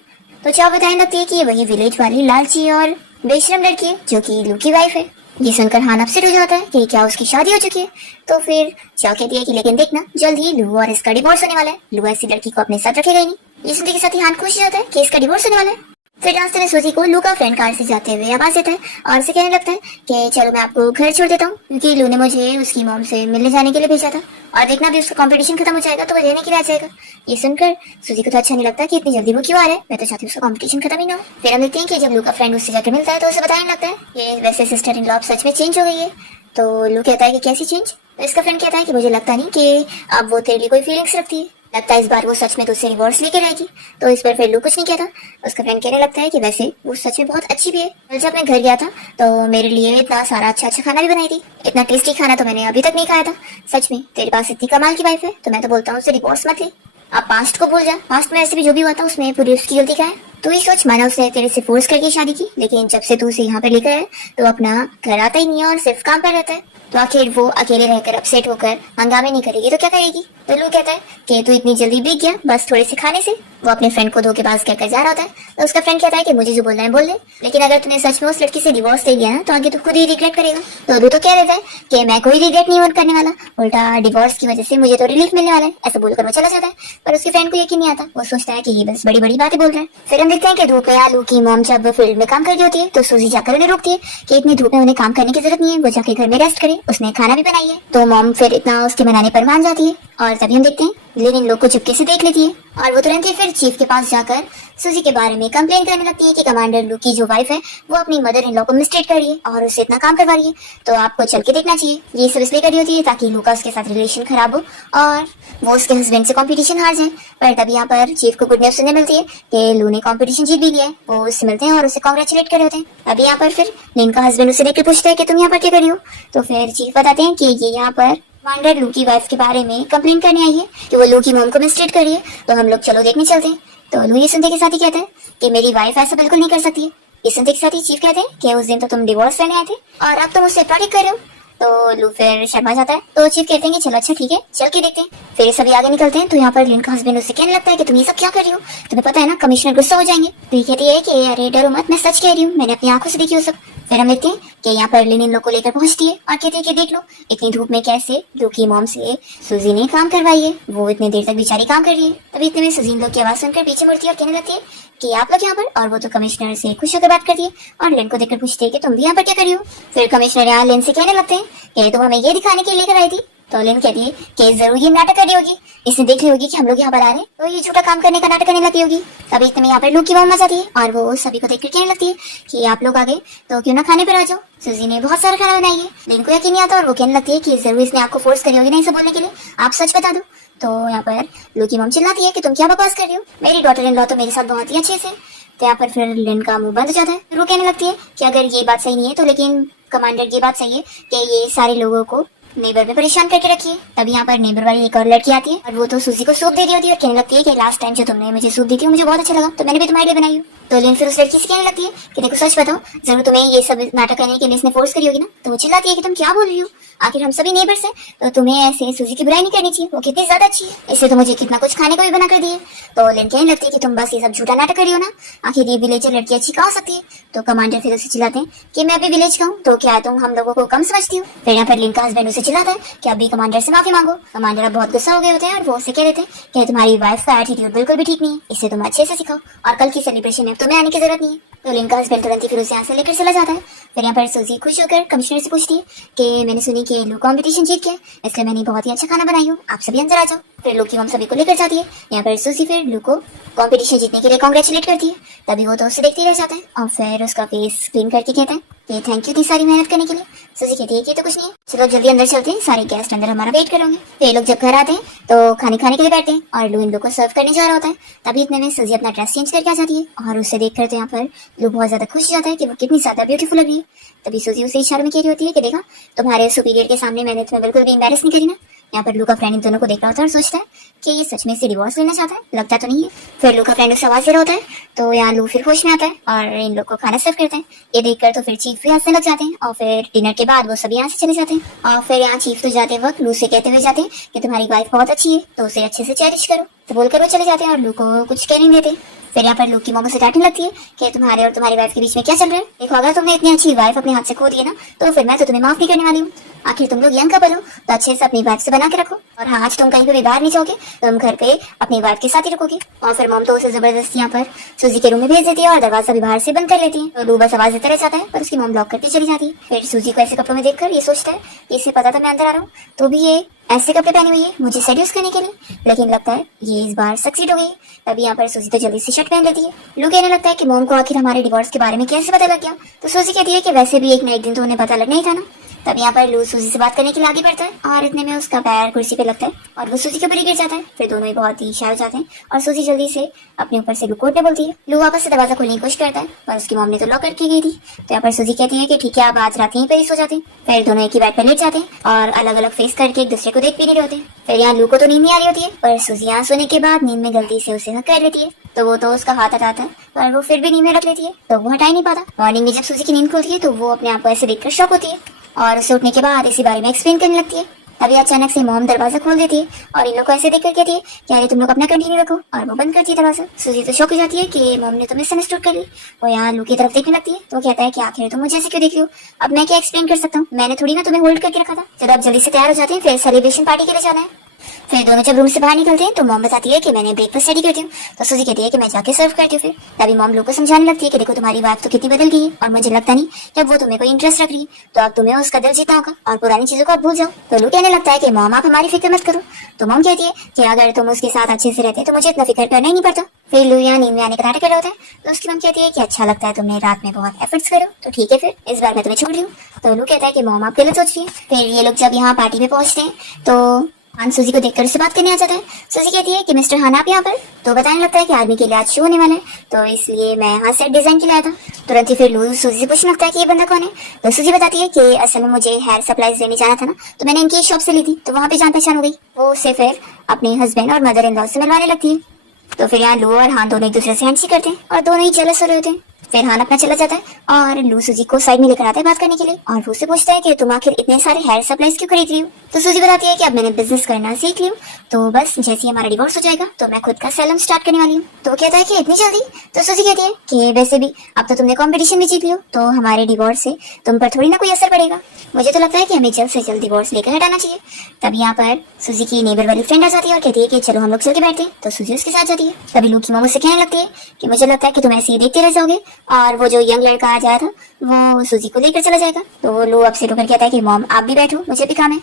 तो चाव बताने लगती है कि ये वही विलेज वाली लालची और बेशरम लड़की है जो कि लू की वाइफ है। ये सुनकर हान अपसेट हो जाता है कि क्या उसकी शादी हो चुकी है। तो फिर चाव कहती है कि लेकिन देखना जल्द ही लू और इसका डिवोर्स होने वाला है, लू ऐसी लड़की को अपने साथ रखेगा ही नहीं। ये सुनने के साथ ही हान खुश हो जाता है कि इसका डिवोर्स होने वाला है। फिर रास्ते में सूजी को लू का फ्रेंड कार से जाते हुए आवाज देता है और उसे कहने लगता है कि चलो मैं आपको घर छोड़ देता हूँ, क्योंकि लू ने मुझे उसकी मॉम से मिलने जाने के लिए भेजा था और देखना भी उसका कंपटीशन खत्म हो जाएगा तो वो रहने के लिए आ जाएगा। ये सुनकर सूजी को तो अच्छा नहीं लगता कि इतनी जल्दी वो क्यों आ रहा है, मैं तो चाहती हूँ उसका कंपटीशन खत्म ही ना हो। फिर हम देखते हैं कि जब लू का फ्रेंड उससे जाकर मिलता है तो उसे बताने लगता है कि वैसे सिस्टर इन लॉ सच में चेंज हो गई है। तो लू कहता है कि कैसी चेंज। तो इसका फ्रेंड कहता है कि मुझे लगता नहीं कि अब वो तेरे लिए कोई फीलिंग्स रखती है, लगता है इस बार वो सच में तुझसे डिवोर्स लेके रहेगी। तो इस पर फिर लू कुछ नहीं कहता। उसका फ्रेंड कहने लगता है कि वैसे वो सच में बहुत अच्छी भी है, कल जब मैं घर गया था तो मेरे लिए इतना सारा अच्छा अच्छा खाना भी बनाई थी, इतना टेस्टी खाना तो मैंने अभी तक नहीं खाया था। सच में तेरे पास इतनी कमाल की वाइफ है, तो मैं तो बोलता हूँ उससे डिवोर्स मत ले, आप पास्ट को भूल जा, पास्ट में ऐसे भी जो भी हुआ था उसमें पूरी उसकी गलती क्या है। तू ही सोच, माना उसने तेरे से फोर्स करके शादी की, लेकिन जब से तू उसे यहाँ पर लेकर आया तो अपना घर आता ही नहीं है और सिर्फ काम पर रहता है। तो आखिर वो अकेले रहकर अपसेट होकर हंगामे नहीं करेगी तो क्या करेगी। तो लू कहता है कि तू इतनी जल्दी बिक गया बस थोड़े से खाने से। वो अपने फ्रेंड को धोखेबाज कहकर जा रहा होता है। तो उसका फ्रेंड कहता है कि मुझे जो बोलना है बोल दे, लेकिन अगर तूने सच में उस लड़की से डिवोर्स ले लिया ना तो आगे तू खुद ही रिग्रेट करेगा। तो लू तो कह देता है कि मैं कोई रिग्रेट नहीं करने वाला, उल्टा डिवोर्स की वजह से मुझे तो रिलीफ मिलने वाला है, ऐसा बोलकर वो चला जाता है। पर उसके फ्रेंड को यकीन नहीं आता, वो सोचता है कि ये बस बड़ी बड़ी बातें बोल रहा है। फिर हम देखते हैं कि धूप में लू की मॉम जब फील्ड में काम कर रही होती है तो सूजी जाकर उन्हें रोकती है कि इतनी धूप में उन्हें काम करने की जरूरत नहीं है, वो जाके घर में रेस्ट करे, उसने खाना भी बनाई है। तो मॉम फिर इतना उसके मनाने पर मान जाती है और और तभी हम देखते हैं लिन इन लोग को चुपके से देख लेती है और वो तुरंत ही फिर चीफ के पास जाकर सूजी के बारे में कंप्लेन करने लगती है कि कमांडर लू की जो वाइफ है वो अपनी मदर इन लॉ को मिसट्रीट कर रही है और उससे इतना काम करवा रही है, तो आपको चल के देखना चाहिए। ये सब इसलिए कर रही होती है ताकि लू का उसके साथ रिलेशन खराब हो और वो उसके हस्बैंड से कंपटीशन हार जाए। पर तभी यहाँ पर चीफ को गुड न्यूज सुनने मिलती है कि लू ने कंपटीशन जीत भी लिया है। वो उससे मिलते हैं और उसे कांग्रेचुलेट कर रहे होते हैं। अभी यहाँ पर फिर लिन का हस्बैंड उसे देख के पूछता है कि तुम यहाँ पर क्या कर रही हो, तो फिर चीफ बताते हैं कि ये यहाँ पर कमांडर लू की वाइफ के बारे में कंप्लेन करने आई है कि वो लू की मॉम को मिसट्रीट कर रही है, तो हम लोग चलो देखने चलते हैं। तो लू ये सुनते के साथ ही कहता है कि मेरी वाइफ ऐसा बिल्कुल नहीं कर सकती है। ये सुनते के साथ ही चीफ कहते हैं कि उस दिन तो तुम डिवोर्स लेने आए थे और अब तुम उससे प्रोटेक्ट कर रहे हो। तो लू फिर शर्मा जाता है, तो चीफ कहते हैं कि चलो अच्छा ठीक है चल के देखते हैं। फिर सभी आगे निकलते हैं, तो यहाँ पर लिन का हस्बैंड उससे कहने लगता है कि तुम ये सब क्या कर रही हो, तुम्हें पता है ना कमिश्नर गुस्सा हो जाएंगे। तो ये कहती है कि अरे डरो मत, मैं सच कह रही हूँ, मैंने अपनी आंखों से देखी वो सब। फिर हम देखते हैं कि यहाँ पर लिन इन लोग को लेकर पहुंचती है और कहती है कि देख लो इतनी धूप में कैसे लू की मॉम से सूजी ने काम करवाई है, वो इतनी देर तक बेचारी काम कर रही है। तभी इतने में सूजी लोग की आवाज सुनकर पीछे मुड़ती है और कहने लगती है कि आप लोग यहाँ पर, और वो तो कमिश्नर से खुश होकर बात करती है और लिन को देखकर पूछती है कि तुम भी यहाँ पर क्या कर रही हो। फिर कमिश्नर यहाँ लिन से कहने लगते हैं कि तुम हमें ये दिखाने के लिए लेकर आई थी। तो लिन कहती है कि जरूर ये नाटक कर रही होगी, इसने देख ली होगी कि हम लोग यहाँ पर आ रहे हैं, तो ये झूठा काम करने का नाटक करने लगी होगी। तभी इतने में यहाँ पर लू की मॉम आ जाती है और वो सभी को देखकर कहने लगती है कि आप लोग आ गए तो क्यों ना खाने पर आ जाओ, सूजी ने बहुत सारा खाना बनाई है। लिन को यकीन नहीं आता और वो कहने लगती है कि जरूर इसने आपको फोर्स करी होगी ना इसे बोलने के लिए, आप सच बता दो। तो यहाँ पर लू की मॉम चिल्लाती है कि तुम क्या बकवास कर रही हो, मेरी डॉटर इन लॉ तो मेरे साथ बहुत ही अच्छे से। तो यहाँ पर फिर लिन का मुंह बंद हो जाता है। फिर वो कहने लगती है कि अगर ये बात सही नहीं है तो लेकिन कमांडर ये बात सही है कि ये सारे लोगों को नेबर में परेशान करके रखिए। तभी यहाँ पर नेबर वाली एक और लड़की आती है और वो तो सूजी को सूप दे रही होती है और कहने लगती है कि लास्ट टाइम जो तुमने मुझे सूप दी थी मुझे बहुत अच्छा लगा, तो मैंने भी तुम्हारे लिए बनाई हूँ। तो लिन फिर उस लड़की से कहने लगती है कि देखो सच बताओ, जरूर तुम्हें ये सब नाटक करने के लिए इसने फोर्स करी होगी ना। तो वो चिल्लाती है कि तुम क्या बोल रही हो, आखिर हम सभी नेबर्स हैं, तो तुम्हें ऐसे सूजी की बुराई नहीं करनी चाहिए, वो कितनी ज्यादा अच्छी है, इससे तो मुझे कितना कुछ खाने को भी बना कर दिए। तो लिन कहने लगती है कि तुम बस ये सब झूठा नाटक कर रही हो ना, आखिर ये विलेजर लड़की अच्छी कहाँ हो सकती है। तो कमांडर फिर उसे चिल्लाते हैं कि मैं अभी विलेज का हूँ, तो क्या तुम हम लोगों को कम समझती हो। फिर यहाँ पर लिन का हस्बैंड उसे चिल्लाता है कि अभी कमांडर से माफी मांगो। कमांडर अब बहुत गुस्सा हो गए होते हैं और वो उसे कह देते हैं कि तुम्हारी वाइफ का एटीट्यूड बिल्कुल भी ठीक नहीं है, इसे तुम अच्छे से सिखाओ और कल की सेलिब्रेशन में तुम्हें आने की जरूरत नहीं है। तो लिन का हस्बैंड तुरंत ही फिर उसे यहाँ से लेकर चला जाता है। फिर यहाँ पर सूजी खुश होकर कमिश्नर से पूछती है कि मैंने सुनी कि लू कॉम्पिटिशन जीत गया, इसलिए मैंने बहुत ही अच्छा खाना बनाई हूँ, आप सभी अंदर आ जाओ। फिर लू की मम सभी को लेकर जाती है। यहाँ पर सूजी फिर लू को कॉम्पिटिशन जीतने के लिए कांग्रेचुलेट करती है। तभी वो तो उसे देखते ही रह जाता है और फिर उसका फेस क्लीन करके कहता है कि थैंक यू इतनी सारी मेहनत करने के लिए। सूजी कहती है कि तो कुछ नहीं है, चलो जल्दी अंदर चलते हैं, सारे गेस्ट अंदर हमारा वेट करेंगे। फिर ये लोग जब घर आते हैं तो खाने के लिए बैठते हैं और लू इन लोग को सर्व करने जा रहा होता है। तभी इतने में सूजी अपना ड्रेस चेंज करके आ जाती है और उसे देख कर तो यहाँ पर लू बहुत ज्यादा खुश हो जाता है कि वो कितनी ज्यादा ब्यूटीफुल लग रही है। तभी सूजी उसे इशारे में कह रही होती है कि देखा तुम्हारे सुपीरियर के सामने मैंने तुम्हें बिल्कुल भी एम्बैरेस नहीं करी ना। यहाँ पर लू का फ्रेंड इन दोनों को देख रहा होता है और सोचता है कि ये सच में से डिवोर्स लेना चाहता है, लगता तो नहीं है। फिर लू का फ्रेंड उसे आवाज दे रहा होता है, तो यहाँ लू फिर होश में आता है और इन लोग को खाना सर्व करते हैं। ये देखकर तो फिर चीफ भी हंसने लग जाते हैं और फिर डिनर के बाद वो सभी यहाँ से चले जाते हैं। और फिर यहाँ चीफ तो जाते वक्त लू से कहते हुए जाते हैं कि तुम्हारी वाइफ बहुत अच्छी है, तो उसे अच्छे से चेरिश करो। तो बोलकर वो चले जाते हैं और लू को कुछ कह नहीं देते। फिर यहाँ पर लू की मम्मी से डांटने लगती है कि तुम्हारे और तुम्हारी वाइफ के बीच में क्या चल रहा है। देखो अगर तुमने इतनी अच्छी वाइफ अपने हाथ से खो दी है ना, तो फिर मैं तो तुम्हें माफ नहीं करने वाली हूँ। आखिर तुम लोग यंग कपल हो, तो अच्छे से अपनी वाइफ से बना के रखो। और हाँ, आज तुम कहीं पे भी बाहर नहीं जाओगे, तुम घर पे अपनी वाइफ के साथ ही रखोगे। और फिर मॉम तो उसे जबरदस्ती यहाँ पर सूजी के रूम में भेज देती है और दरवाजा भी बाहर से बंद कर लेती है। तो लू बस आवाज देता रह जाता है पर उसकी मॉम ब्लॉक करती चली जाती है। फिर सूजी को ऐसे कपड़ों में देखकर ये सोचता है कि इसे पता था मैं अंदर आ रहा हूँ, तो भी ये ऐसे कपड़े पहने हुई है मुझे सेड्यूस करने के लिए, लेकिन लगता है ये इस बार सक्सीड हो गई। तभी यहाँ पर सूजी तो जल्दी से शर्ट पहन लेती है। लू कहने लगता है कि मॉम को आखिर हमारे डिवोर्स के बारे में कैसे पता लग गया। तो सूजी कहती है कि वैसे भी एक ना एक दिन तो उन्हें पता लगना ही था ना। तब यहाँ पर लू सूजी से बात करने के लिए आगे बढ़ता है और इतने में उसका पैर कुर्सी पे लगता है और वो सूजी के ऊपर गिर जाता है। फिर दोनों ही बहुत ही शाय हो जाते हैं और सूजी जल्दी से अपने ऊपर से लू को उठने बोलती है। लू वापस से दरवाजा खोलने की कोशिश करता है पर उसकी मॉम ने तो लॉक करके गई थी। तो यहाँ पर सूजी कहती है कि ठीक है आप आज रात यहीं पर ही सो जाते हैं। फिर दोनों एक ही बेड पर लेट जाते हैं और अलग अलग फेस करके एक दूसरे को देख भी नहीं रहे होते। फिर यहाँ लू को तो नींद नहीं आ रही होती है पर सूजी यहाँ सोने के बाद नींद में गलती से उसे हक कर लेती है। तो वो तो उसका हाथ हटाता है पर वो फिर भी नींद में रख लेती है, तो वो हटा ही नहीं पाता। मॉर्निंग में जब सूजी की नींद खुलती है तो वो अपने आप को ऐसे देखकर शॉक होती है और उसे उठने के बाद इसी बारे में एक्सप्लेन करने लगती है। तभी अचानक से मॉम दरवाजा खोल देती है और इन लोग को ऐसे देखकर कहती है कि अरे तुम लोग अपना कंटिन्यू रखो, और वो बंद करती है दरवाजा। सूजी तो शॉक हो जाती है कि मॉम ने तो मिसअंडरस्टूड कर ली। वो यहाँ लू की तरफ देखने लगती है तो कहता है कि आखिर तुम मुझे ऐसे क्यों देख रही हो, अब मैं क्या एक्सप्लेन कर सकता हूँ, मैंने थोड़ी ना तुम्हें होल्ड करके रखा था। चलो अब जल्दी से तैयार हो जाते हैं, फिर सेलिब्रेशन पार्टी के लिए जाना है। फिर दोनों जब रूम से बाहर निकलते हैं तो मॉम बताती है कि मैंने ब्रेकफास्ट रेडी करती हूँ। तो सूजी कहती है कि मैं जाके सर्व करती हूँ। फिर तभी मॉम लोग को समझाने लगती है कि देखो तुम्हारी वाइफ तो कितनी बदल गई है और मुझे लगता नहीं जब वो तुम्हें कोई इंटरेस्ट रख रही है तो अब तुम्हें उसका दिल जीतना होगा और पुरानी चीजों को अब भूल जाओ। तो लू कहने लगता है कि मॉम आप हमारी फिक्र मत करो। तो मॉम कहती है कि अगर तुम उसके साथ अच्छे से रहते तो मुझे इतना फिक्र करना ही नहीं पड़ता। फिर लू यहाँ नींद में आने का नाटक कर रहा होता है तो उसकी मॉम कहती है कि अच्छा लगता है तुमने रात में बहुत एफर्ट्स करो तो ठीक है फिर इस बार मैं तुम्हें छोड़ रही हूँ। तो लू कहता है कि मॉम आप गलत सोच रही है। फिर ये लोग जब यहाँ पार्टी में पहुंचते हैं तो हान सूजी को देखकर उससे बात करने आ जाता है। सूजी कहती है कि मिस्टर हान आप यहाँ पर। तो बताने लगता है कि आर्मी के लिए आज शो होने वाला है तो इसलिए मैं यहाँ सेट डिजाइन के लिए आया था। तुरंत ही फिर लू सूजी से पूछने लगता है कि ये बंदा कौन है। तो सूजी बताती है कि असल में मुझे हेयर सप्लाईज लेने जाना था ना तो मैंने इनकी शॉप से ली थी तो वहाँ पे जान पहचान हो गई। वो उससे फिर अपने हस्बैंड और मदर इन लॉ से मिलवाने लगती है। तो फिर यहाँ लू और हान दोनों एक दूसरे से हैंडशेक करते हैं और दोनों ही जेलस हो रहे होते हैं। फिर हान अपना चला जाता है और लू सूजी को साइड में लेकर आता है बात करने के लिए और वो उससे पूछता है कि तुम आखिर इतने सारे हेयर सप्लाईज क्यों खरीद रही हो। तो सूजी बताती है कि अब मैंने बिजनेस करना सीख लिया तो बस जैसे ही हमारा डिवोर्स हो जाएगा तो मैं खुद का सैलून स्टार्ट करने वाली हूँ। तो कहता है कि इतनी जल्दी। तो सूजी कहती है कि वैसे भी अब तो तुमने कॉम्पिटिशन भी जीत लियो तो हमारे डिवोर्स से तुम पर थोड़ी ना कोई असर पड़ेगा। मुझे तो लगता है कि हमें जल्द से जल्द डिवोर्स लेकर हटाना चाहिए। तब यहाँ पर सूजी की नेबर वाली फ्रेंड आ जाती है और कहती है कि चलो हम लोग चल के बैठते हैं। तो सूजी उसके साथ जाती है। तभी लू की मॉम उससे कहने लगती है कि मुझे लगता है कि तुम ऐसे ही देखते रह जाओगे और वो जो यंग लड़का आ जाया था वो सूजी को लेकर चला जाएगा। तो लू अब से होकर कहता है कि मॉम आप भी बैठो मुझे भी काम है।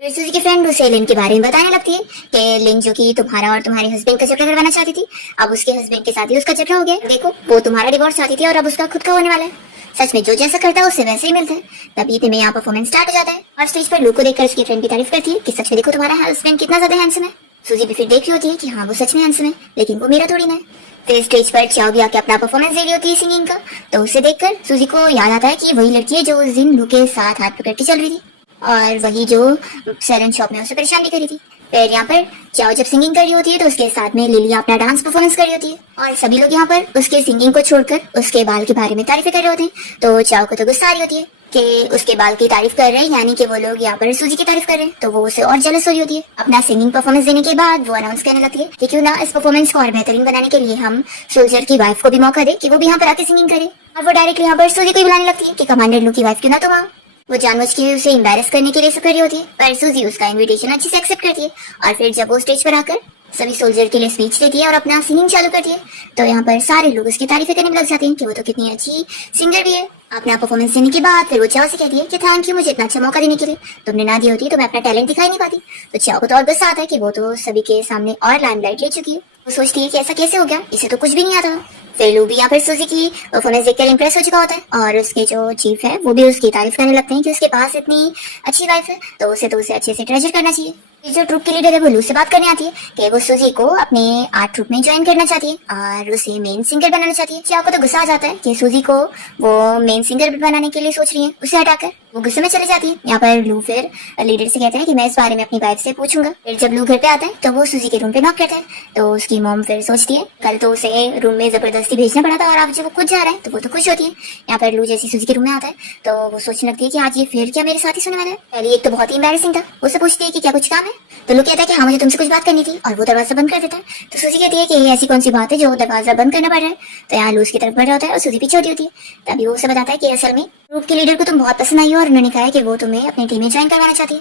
फिर सूजी की फ्रेंड उसे लिन के बारे में बताने लगती है कि लिन जो कि तुम्हारा और तुम्हारे हस्बैंड का झगड़ा करवाना चाहती थी अब उसके हस्बैंड के साथ ही उसका झगड़ा हो गया। देखो वो तुम्हारा डिवोर्स चाहती थी और अब उसका खुद का होने वाला है। सच में जो जैसा करता है उससे वैसे ही मिलता है। तभी तुम्हें यहाँ परफॉर्मेंस स्टार्ट हो जाता है और स्टेज पर लू को देखकर उसकी फ्रेंड की तारीफ करती है कि सच में देखो तुम्हारा हस्बैंड कितना ज्यादा हैंडसम है। सूजी भी फिर देख रही होती है कि हाँ वो सच में हैंडसम है लेकिन वो मेरा थोड़ी ना है। फिर स्टेज पर चाओ भी आके अपना परफॉर्मेंस दे रही होती है सिंगिंग का। तो उसे देखकर सूजी को याद आता है कि वही लड़की है जो उस दिन लू के साथ हाथ पकड़ के चल रही थी और वही जो सैलून शॉप में उसे परेशान भी करी थी। फिर यहाँ पर चाओ जब सिंगिंग कर रही होती है तो उसके साथ में लिली अपना डांस परफॉर्मेंस कर रही होती है और सभी लोग यहाँ पर उसके सिंगिंग को छोड़कर उसके बाल के बारे में तारीफें कर रहे होते हैं। तो चाओ को तो गुस्सा आ रही होती है कि उसके बाल की तारीफ कर रहे हैं यानी कि वो लोग यहाँ पर सूजी की तारीफ कर रहे हैं। तो वो उसे और जेलस हो रही होती है। अपना सिंगिंग परफॉर्मेंस देने के बाद वो अनाउंस करने लगती है कि क्यों ना इस परफॉर्मेंस को और बेहतरीन बनाने के लिए हम सोल्जर की वाइफ को भी मौका दे कि वो भी यहाँ पर आके सिंगिंग करे। और वो डायरेक्टली यहाँ पर सूजी को बुलाने लगती है कि कमांडर लू की वाइफ क्यों ना तुम आओ। वो जानबूझ के उसे एम्बैरस करने के लिए सब कर रही होती है पर सूजी उसका इनविटेशन अच्छे से एक्सेप्ट करती है और फिर जब वो स्टेज पर आकर सभी सोल्जर के लिए स्पीच देती है और अपना सिंगिंग चालू करती है तो यहाँ पर सारे लोग उसकी तारीफें करने में लग जाते हैं कि वो तो कितनी अच्छी सिंगर भी है। अपना परफॉर्मेंस देने के बाद फिर वो चाओ से कहती है कि थैंक यू मुझे इतना अच्छा मौका देने के लिए। तुमने ना दी होती तो मैं अपना टैलेंट दिखाई नहीं पाती। तो चाओ को तो और गुस्सा आता है कि वो तो सभी के सामने और लाइमलाइट ले चुकी है। वो सोचती है कि ऐसा कैसे हो गया इसे तो कुछ भी नहीं आता। फिर लू भी यहाँ पर सूजी की परफॉर्मेंस देखकर इंप्रेस हो चुका होता है और उसके जो चीफ है वो भी उसकी तारीफ करने लगते हैं कि उसके पास इतनी अच्छी वाइफ है तो उसे अच्छे से ट्रेजर करना चाहिए। जो ट्रूप की लीडर है वो लू से बात करने आती है कि वो सूजी को अपने आर्ट ट्रूप में ज्वाइन करना चाहती है और उसे मेन सिंगर बनाना चाहती है। चाओ को तो गुस्सा आ जाता है कि सूजी को वो मेन सिंगर बनाने के लिए सोच रही है उसे हटाकर वो गुस्से में चली जाती है। यहाँ पर लू फिर लीडर से कहते हैं कि मैं इस बारे में अपनी वाइफ से पूछूंगा। फिर जब लू घर पे आता है तो वो सूजी के रूम पे नॉक करता है तो उसकी मॉम फिर सोचती है कल तो उसे रूम में जबरदस्ती भेजना पड़ा था और अब जब वो खुद जा रहा है तो वो तो खुश होती है। यहाँ पर लू जैसी सूजी के रूम में आता है तो वो सोचने लगती है कि आज ये फिर क्या मेरे साथ ही सोने वाला है। पहले एक तो बहुत ही एम्बैरेसिंग था। उससे पूछती है कि क्या कुछ काम है तो लू कहता है कि हाँ मुझे तुमसे कुछ बात करनी थी और वो दरवाजा बंद कर देता है। तो सूजी कहती है कि ये ऐसी कौन सी बात है जो दरवाजा बंद करना पड़ रहा है। तो यहाँ लू उसकी तरफ बढ़ रहा होता है और सूजी पीछे होती होती है। तभी वो उसे बताता है कि असल में ग्रुप के लीडर को तुम बहुत पसंद आई हो और उन्होंने कहा है कि वो तुम्हें अपनी टीम में ज्वाइन करवाना चाहती है।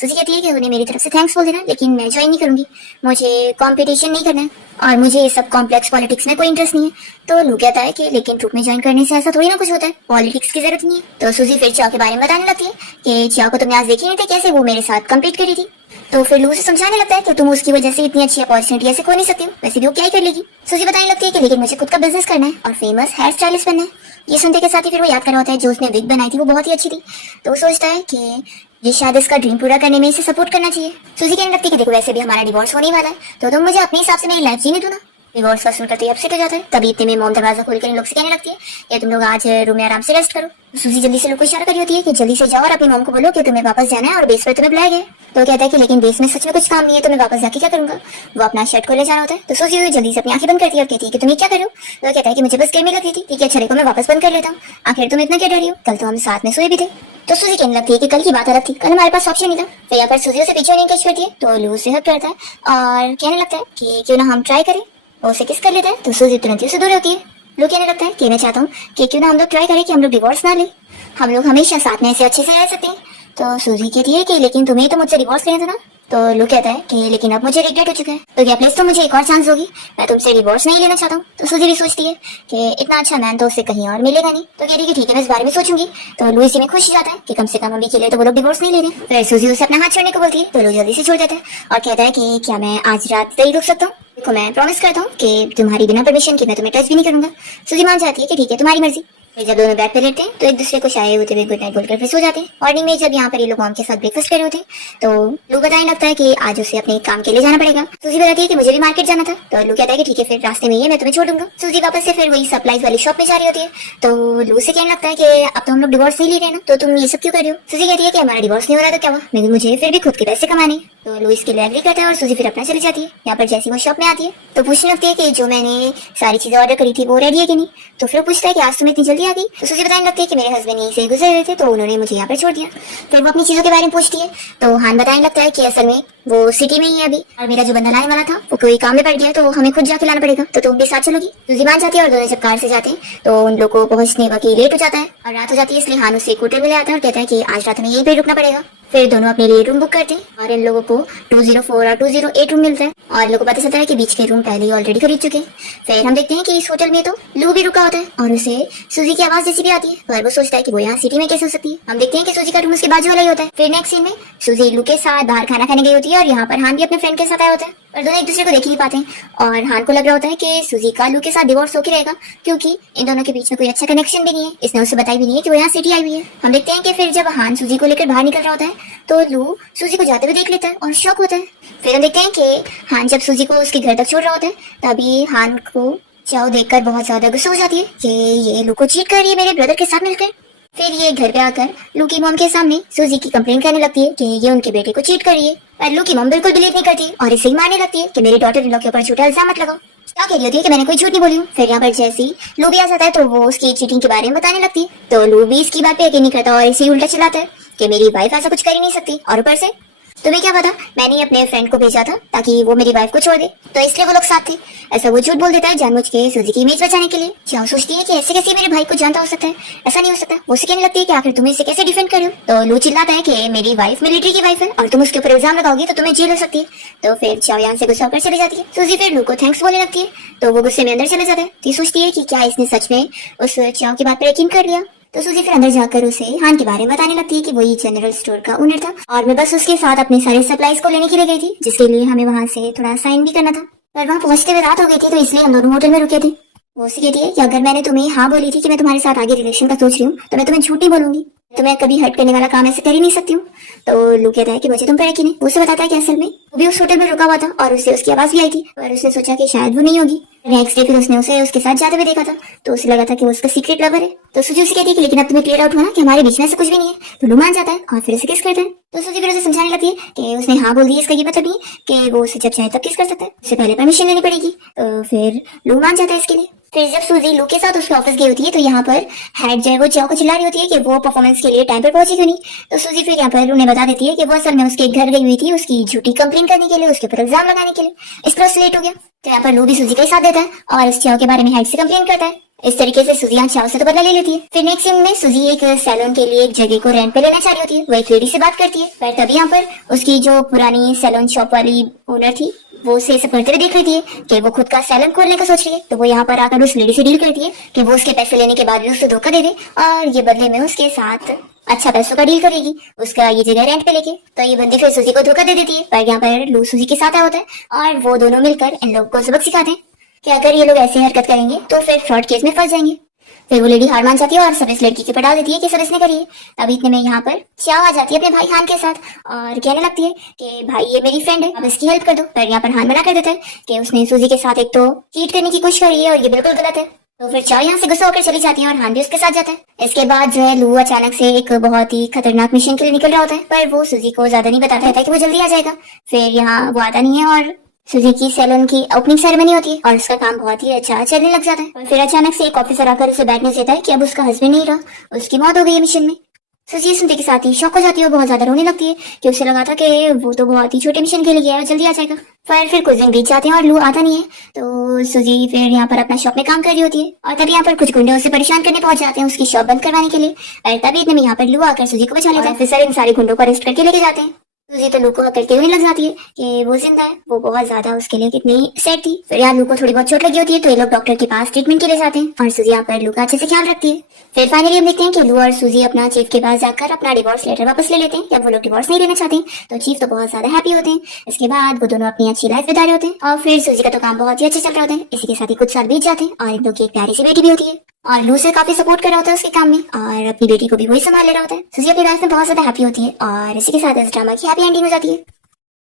सूजी कहती है कि उन्हें मेरी तरफ से थैंक्स बोल देना लेकिन मैं ज्वाइन नहीं करूंगी। मुझे कंपटीशन नहीं करना है और मुझे ये सब कॉम्प्लेक्स पॉलिटिक्स में कोई इंटरेस्ट नहीं है। तो लू कहता है कि लेकिन ट्रूप में ज्वाइन करने से ऐसा थोड़ी ना कुछ होता है पॉलिटिक्स की जरूरत नहीं है। तो सूजी फिर चाओ के बारे में बताने लगती है कि चाओ को तुमने आज देखी नहीं थी कैसे वो मेरे साथ कम्पीट करी थी। तो फिर लू से समझाने लगता है कि तुम उसकी वजह से इतनी अच्छी अपॉर्चुनिटी ऐसे खो नहीं सकती हो वैसे भी वो क्या ही कर लेगी। सूजी बताने लगती है कि लेकिन मुझे खुद का बिजनेस करना है और फेमस हेयर स्टाइलिस्ट बनना है। ये सुनते के साथ ही फिर वो याद कर रहा होता है जो उसने विग बनाई थी वो बहुत ही अच्छी थी। तो वो सोचता है कि ये शायद इसका ड्रीम पूरा करने में इसे सपोर्ट करना चाहिए। सूजी कहने लगती है कि देखो वैसे भी हमारा डिवोर्स होने वाला है तो तुम मुझे अपने हिसाब से मेरी लाइफ जीने दो ना। डिवोर्स का सुनकर तो अपसेट हो जाता है। तभी इतने में मॉम दरवाजा खोलकर इन लोग से कहने लगती है कि तुम लोग आज रूम में आराम से रेस्ट करो। सूजी जल्दी से लोग को इशारा करी होती है कि जल्दी से जाओ और अपनी मॉम को बोलो कि तुम्हें वापस जाना है और बेस पर तुम्हें बुलाया गया। तो कहता है कि लेकिन बेस में सच में कुछ काम नहीं है तो मैं वापस जाके क्या करूंगा। वो अपना शर्ट खोले जा रहा होता है तो सूजी जल्दी से अपनी आंखें बंद करती है और कहती है कि तुम ये क्या करो। तो कहता है कि मुझे बस गेम में लगी थी ठीक है अच्छा देखो मैं वापस बंद कर लेता हूँ। आखिर तुम इतना क्या डर रही हो कल तो हम साथ में सोए भी थे। तो सूजी कहने लगती है कि कल की बात अलग थी कल हमारे पास ऑप्शन नहीं था। फिर यहाँ पर सूजी से पीछे नहीं करती है तो लू से हक करता है और कहने लगता है कि क्यों ना हम ट्राई करें। वो उसे किस कर लेता है तो सूजी तुरंत ही उसे दूर होती है। लू कहने लगता है कि मैं चाहता हूँ कि क्यों ना हम लोग ट्राई करें कि हम लोग डिवोर्स ना लें हम लोग हमेशा साथ में ऐसे अच्छे से रह सकते हैं। तो सूजी कहती है कि लेकिन तुम्हें तो मुझसे डिवोर्स लेना था ना। तो लू कहता है कि लेकिन अब मुझे रिग्रेट हो चुका है, तो क्या प्लीज तुम मुझे एक और चांस दोगी, मैं तुमसे डिवोर्स नहीं लेना चाहता हूँ। तो सूजी भी सोचती है कि इतना अच्छा मैन तो उससे कहीं और मिलेगा नहीं, तो कहती है कि ठीक है मैं इस बारे में सोचूंगी। तो लू इसी में खुश जाता है कि कम से कम अभी के लिए तो वो लोग डिवोर्स नहीं ले रहे। फिर सूजी उसे अपना हाथ छोड़ने को बोलती है, तो लू जल्दी से छोड़ देता है और कहता है कि क्या मैं आज रात तक रुक सकता हूँ, देखो मैं प्रॉमिस करता हूँ कि तुम्हारी बिना परमिशन के मैं तुम्हें टच भी नहीं करूंगा। सूजी मान जाती है कि ठीक है तुम्हारी मर्जी। फिर जब दोनों बेड पे लेटते हैं तो एक दूसरे को शाये होते हुए गुड नाइट बोलकर फिर सो जाते हैं। मॉर्निंग में जब यहाँ पर ये लोग मॉम के साथ ब्रेकफास्ट कर रहे होते हैं तो लू बताने लगता है कि आज उसे अपने काम के लिए जाना पड़ेगा। सूजी बताती है कि मुझे भी मार्केट जाना था, तो लू कहता है कि ठीक है फिर रास्ते में ही है, मैं तुम्हें छोड़ दूंगा। सूजी वापस से फिर वही सप्लाईज वाली शॉप में जा रही होती है, तो लू से कहने लगता है कि अब तो हम लोग डिवोर्स नहीं ले रहे हैं ना, तो तुम ये सब क्यों कर रही हो। सूजी कहती है कि हमारा डिवोर्स नहीं हो रहा तो क्या हुआ, मगर मुझे फिर भी खुद के पैसे कमाने। तो लू इसके लिए एग्री करता है और सूजी फिर अपना चली जाती है। यहाँ पर जैसी वो शॉप में आती है तो पूछने लगती है कि जो मैंने सारी चीजें ऑर्डर करी थी वो रेडी है कि नहीं। तो फिर पूछता है कि आज तुम इतनी जल्दी आ गई। तो सूजी बताने लगती है कि मेरे हस्बैंड यहीं से गुजर रहे थे तो उन्होंने मुझे यहाँ पर छोड़ दिया। फिर वो अपनी चीजों के बारे में पूछती है तो हान बताने लगता है कि असल में वो सिटी में ही है अभी, और मेरा जो बंदा लाने वाला था वो कोई काम में पड़ गया तो हमें खुद जाके लाना पड़ेगा, तो तुम भी साथ चलोगी। सूजी मान जाती है और दोनों जब कार से जाते हैं तो उन लोगों को पहुंचने वक्त लेट हो जाता है और रात हो जाती है, इसलिए हान उसे एक होटल में ले आता है और कहता है कि आज रात में यहीं पे रुकना पड़ेगा। फिर दोनों अपने लिए रूम बुक करते हैं और इन लोगों को 204 और 208 रूम मिलता है और लोगों को पता चलता है कि बीच के रूम पहले ही ऑलरेडी खरीद चुके हैं। फिर हम देखते हैं कि इस होटल में तो लू भी रुका होता है और उसे सूजी की आवाज जैसी भी आती है, पर वो सोचता है कि वो यहाँ सिटी में कैसे हो सकती है। हम देखते हैं कि सूजी का रूम उसके बाजू वाला ही होता है। फिर नेक्स्ट सीन में सूजी लू के साथ बाहर खाना खाने गई होती है और यहाँ पर हान भी अपने फ्रेंड के साथ आया होता है, और दोनों एक दूसरे को देख नहीं पाते हैं और हान को लग रहा होता है कि सूजी का लू के साथ डिवोर्स होके रहेगा क्योंकि इन दोनों के बीच में कोई अच्छा कनेक्शन भी नहीं है, इसने उसे बताई भी नहीं है कि वो यहाँ सिटी आई हुई है। हम देखते हैं कि फिर जब हान सूजी को लेकर बाहर निकल रहा होता है तो लू सूजी को जाते हुए देख लेता है और शॉक होता है। फिर हम देखते हैं कि हान जब सूजी को उसके घर तक छोड़ रहा होता है तभी हान को चाओ देखकर बहुत ज्यादा गुस्सा हो जाती है कि ये लू को चीट कर रही है मेरे ब्रदर के साथ मिलकर। फिर ये घर पे आकर लू की मॉम के सामने सूजी की कंप्लेन करने लगती है कि ये उनके बेटे को चीट कर रही है, पर लू की मॉम बिल्कुल बिलीव नहीं करती और इसे ही मारने लगती है कि मेरे डॉटर इन लॉ के ऊपर झूठा इल्जाम मत लगाओ। क्या कह रही होती है कि मैंने कोई झूठ नहीं बोली हूँ। फिर यहाँ पर जैसी लू भी आ जाता है तो वो उसकी चीटिंग के बारे में बताने लगती है, तो लू भी इसकी बात पे यकीन नहीं करता और इसे उल्टा चिल्लाता है कि मेरी वाइफ ऐसा कुछ कर ही नहीं सकती, और ऊपर से तुम्हें क्या पता मैंने अपने फ्रेंड को भेजा था ताकि वो मेरी वाइफ को छोड़ दे, तो इसलिए वो लोग साथ थे। ऐसा वो झूठ बोल देता है जानबूझ के सूजी की इमेज बचाने के लिए। चाओ सोचती है कि ऐसे कैसे मेरे भाई को जानता हो सकता है, ऐसा नहीं हो सकता। वो उसे कहने लगती है कि आखिर तुम इसे कैसे डिफेंड कर रहे हो। तो लू चिल्लाता है कि मेरी वाइफ मिलिट्री की वाइफ है और तुम उसके ऊपर इल्जाम लगाओगी तो तुम्हें जेल हो सकती है। तो फिर चाओ यहाँ से गुस्सा होकर चली जाती है। सूजी फिर लू को थैंक्स बोलने लगती है तो वो गुस्से में अंदर चला जाता है। तो सोचती है कि क्या इसने सच में उस चाओ की बात पर यकीन कर लिया। तो सूजी फिर अंदर जाकर उसे हान के बारे में बताने लगती है कि वही जनरल स्टोर का ओनर था और मैं बस उसके साथ अपने सारे सप्लाईज को लेने के लिए गई थी, जिसके लिए हमें वहाँ से थोड़ा साइन भी करना था, पर वहाँ पहुंचते हुए रात हो गई थी तो इसलिए हम दोनों होटल में रुके थे। वो उसे कहती है कि अगर मैंने तुम्हें हाँ बोली थी कि मैं तुम्हारे साथ आगे रिलेशन का सोच रही हूँ तो मैं तुम्हें झूठ नहीं बोलूंगी, तो मैं कभी हर्ट करने वाला काम ऐसे कर ही नहीं सकती हूँ। तो लू कहता है कि मुझे तुम पर यकीन है। वो उसे बताता है कि असल में वो भी उस होटल में रुका हुआ था और उसे उसकी आवाज भी आई थी, पर उसने सोचा कि शायद वो नहीं होगी। नेक्स्ट डे फिर उसने उसे उसके साथ जाते हुए देखा था तो उसे लगा था कि वो उसका सीक्रेट लवर है। तो सूजी उसे कहती है कि लेकिन अब तुम्हें क्लियर आउट हुआ ना कि हमारे बीच में ऐसा कुछ भी नहीं है। तो लू मान जाता है और फिर उसे किस करता है। तो सूजी फिर उसे समझाने लगती है कि उसने हाँ बोल दी, इसका ये मतलब नहीं कि वो उसे जब चाहे तब किस कर सकता है, उससे पहले परमिशन लेनी पड़ेगी। तो फिर लू मान जाता है इसके लिए। फिर जब सूजी लू के साथ उसके ऑफिस गई होती है तो यहाँ पर हेड जो है वो चाओ को चिल्ला रही होती है कि वो परफॉर्मेंस के लिए टाइम पर पहुंची क्यों नहीं। तो सूजी फिर यहाँ पर उन्हें बता देती है कि वो असल में उसके घर गई हुई थी उसकी झूठी कंप्लेन करने के लिए, उसके ऊपर इल्जाम लगाने के लिए, इसलिए उससे लेट हो गया। तो यहाँ पर लू भी सूजी का ही साथ देता है और इस चाओ के बारे में हेड से कंप्लेन करता है। इस तरीके से सूजी यहाँ चाओ से तो बदला ले लेती है। फिर नेक्स्ट सीन में सूजी एक सैलून के लिए एक जगह को रेंट पे लेना चाह रही होती है। वो एक लेडी से बात करती है, पर तभी यहाँ पर उसकी जो पुरानी सैलून शॉप वाली ओनर थी वो उसे सब करते हुए देख रही थी कि वो खुद का सैलून खोलने का सोच रही है। तो वो यहाँ पर आकर उस लेडी से डील करती है कि वो उसके पैसे लेने के बाद भी उसे धोखा दे दे और ये बदले में उसके साथ अच्छा पैसों का डील करेगी उसका ये जगह रेंट पे लेके। तो ये बंदी फिर सूजी को धोखा दे देती है, पर यहाँ पर लू सूजी के साथ आया होता है और वो दोनों मिलकर इन लोगों को सबक सिखाते हैं कि अगर ये लोग ऐसे हरकत करेंगे तो फिर फ्रॉड केस में फंस जाएंगे। फिर वो लेडी हार मान जाती है और सब इस लड़की के पटा देती है कि सब इसने करी है। तभी इतने में यहाँ पर चाओ आ जाती है अपने भाई हान के साथ और कहने लगती है कि भाई ये मेरी फ्रेंड है, अब इसकी हेल्प कर दो। पर यहाँ पर हान मना कर देता है कि उसने सूजी के साथ एक तो चीट करने की कोशिश करी है और ये बिल्कुल गलत है। तो फिर चाओ यहाँ से गुस्सा होकर चली जाती है और हान भी उसके साथ जाता है। इसके बाद जो है लू अचानक से एक बहुत ही खतरनाक मिशन के लिए निकल रहा होता है, पर वो सूजी को ज्यादा नहीं बताता है कि वो जल्दी आ जाएगा। फिर यहाँ वो आता नहीं है और सूजी की सैलून की ओपनिंग सेरेमनी होती है और उसका काम बहुत ही अच्छा चलने लग जाता है। और फिर अचानक से एक ऑफिसर आकर उसे बैठने देता है कि अब उसका हस्बैंड नहीं रहा, उसकी मौत हो गई है मिशन में। सूजी सुनते के साथ ही शॉक हो जाती है और बहुत ज्यादा रोने लगती है कि उसे लगा था कि वो तो बहुत ही छोटे मिशन के लिए गया है, जल्दी आ जाएगा। फिर कुछ दिन बीत जाते हैं और लू आता नहीं है। तो सूजी फिर यहाँ पर अपना शॉप में काम कर रही होती है और तभी यहाँ पर कुछ गुंडे उसे परेशान करने पहुंच जाते हैं उसकी शॉप बंद करवाने के लिए। और तभी इतने में यहाँ पर लू आकर सूजी को बचा लेता है। फिर इन सारे गुंडों को अरेस्ट करके लेके जाते हैं। सूजी तो लू को करके रोने लग जाती है कि वो जिंदा है। वो बहुत ज्यादा उसके लिए कितनी सैड थी। फिर यहाँ लू को थोड़ी बहुत चोट लगी होती है तो ये लोग डॉक्टर के पास ट्रीटमेंट के लिए जाते हैं और सूजी यहाँ पर लू का अच्छे से ख्याल रखती है। फिर फाइनली हम देखते हैं कि लू और सूजी अपना चीफ के पास जाकर अपना डिवोर्स लेटर वापस ले लेते हैं। जब वो लोग डिवोर्स नहीं लेना चाहते तो चीफ तो बहुत ज्यादा हैप्पी होते हैं। इसके बाद वो दोनों अपनी अच्छी लाइफ बिता रहे होते हैं और फिर सूजी का तो काम बहुत ही अच्छे चल रहा होता है। इसी के साथ ही कुछ साल बीत जाते हैं और इन लोग की एक प्यारी सी बेटी भी होती है और लू से काफी सपोर्ट कर रहा होता है उसके काम में और अपनी बेटी को भी वही संभाल ले रहा होता है। सूजी अपनी लाइफ में बहुत ज्यादा हैप्पी होती है और इसी के साथ इस ड्रामा की हैप्पी एंडिंग हो जाती है।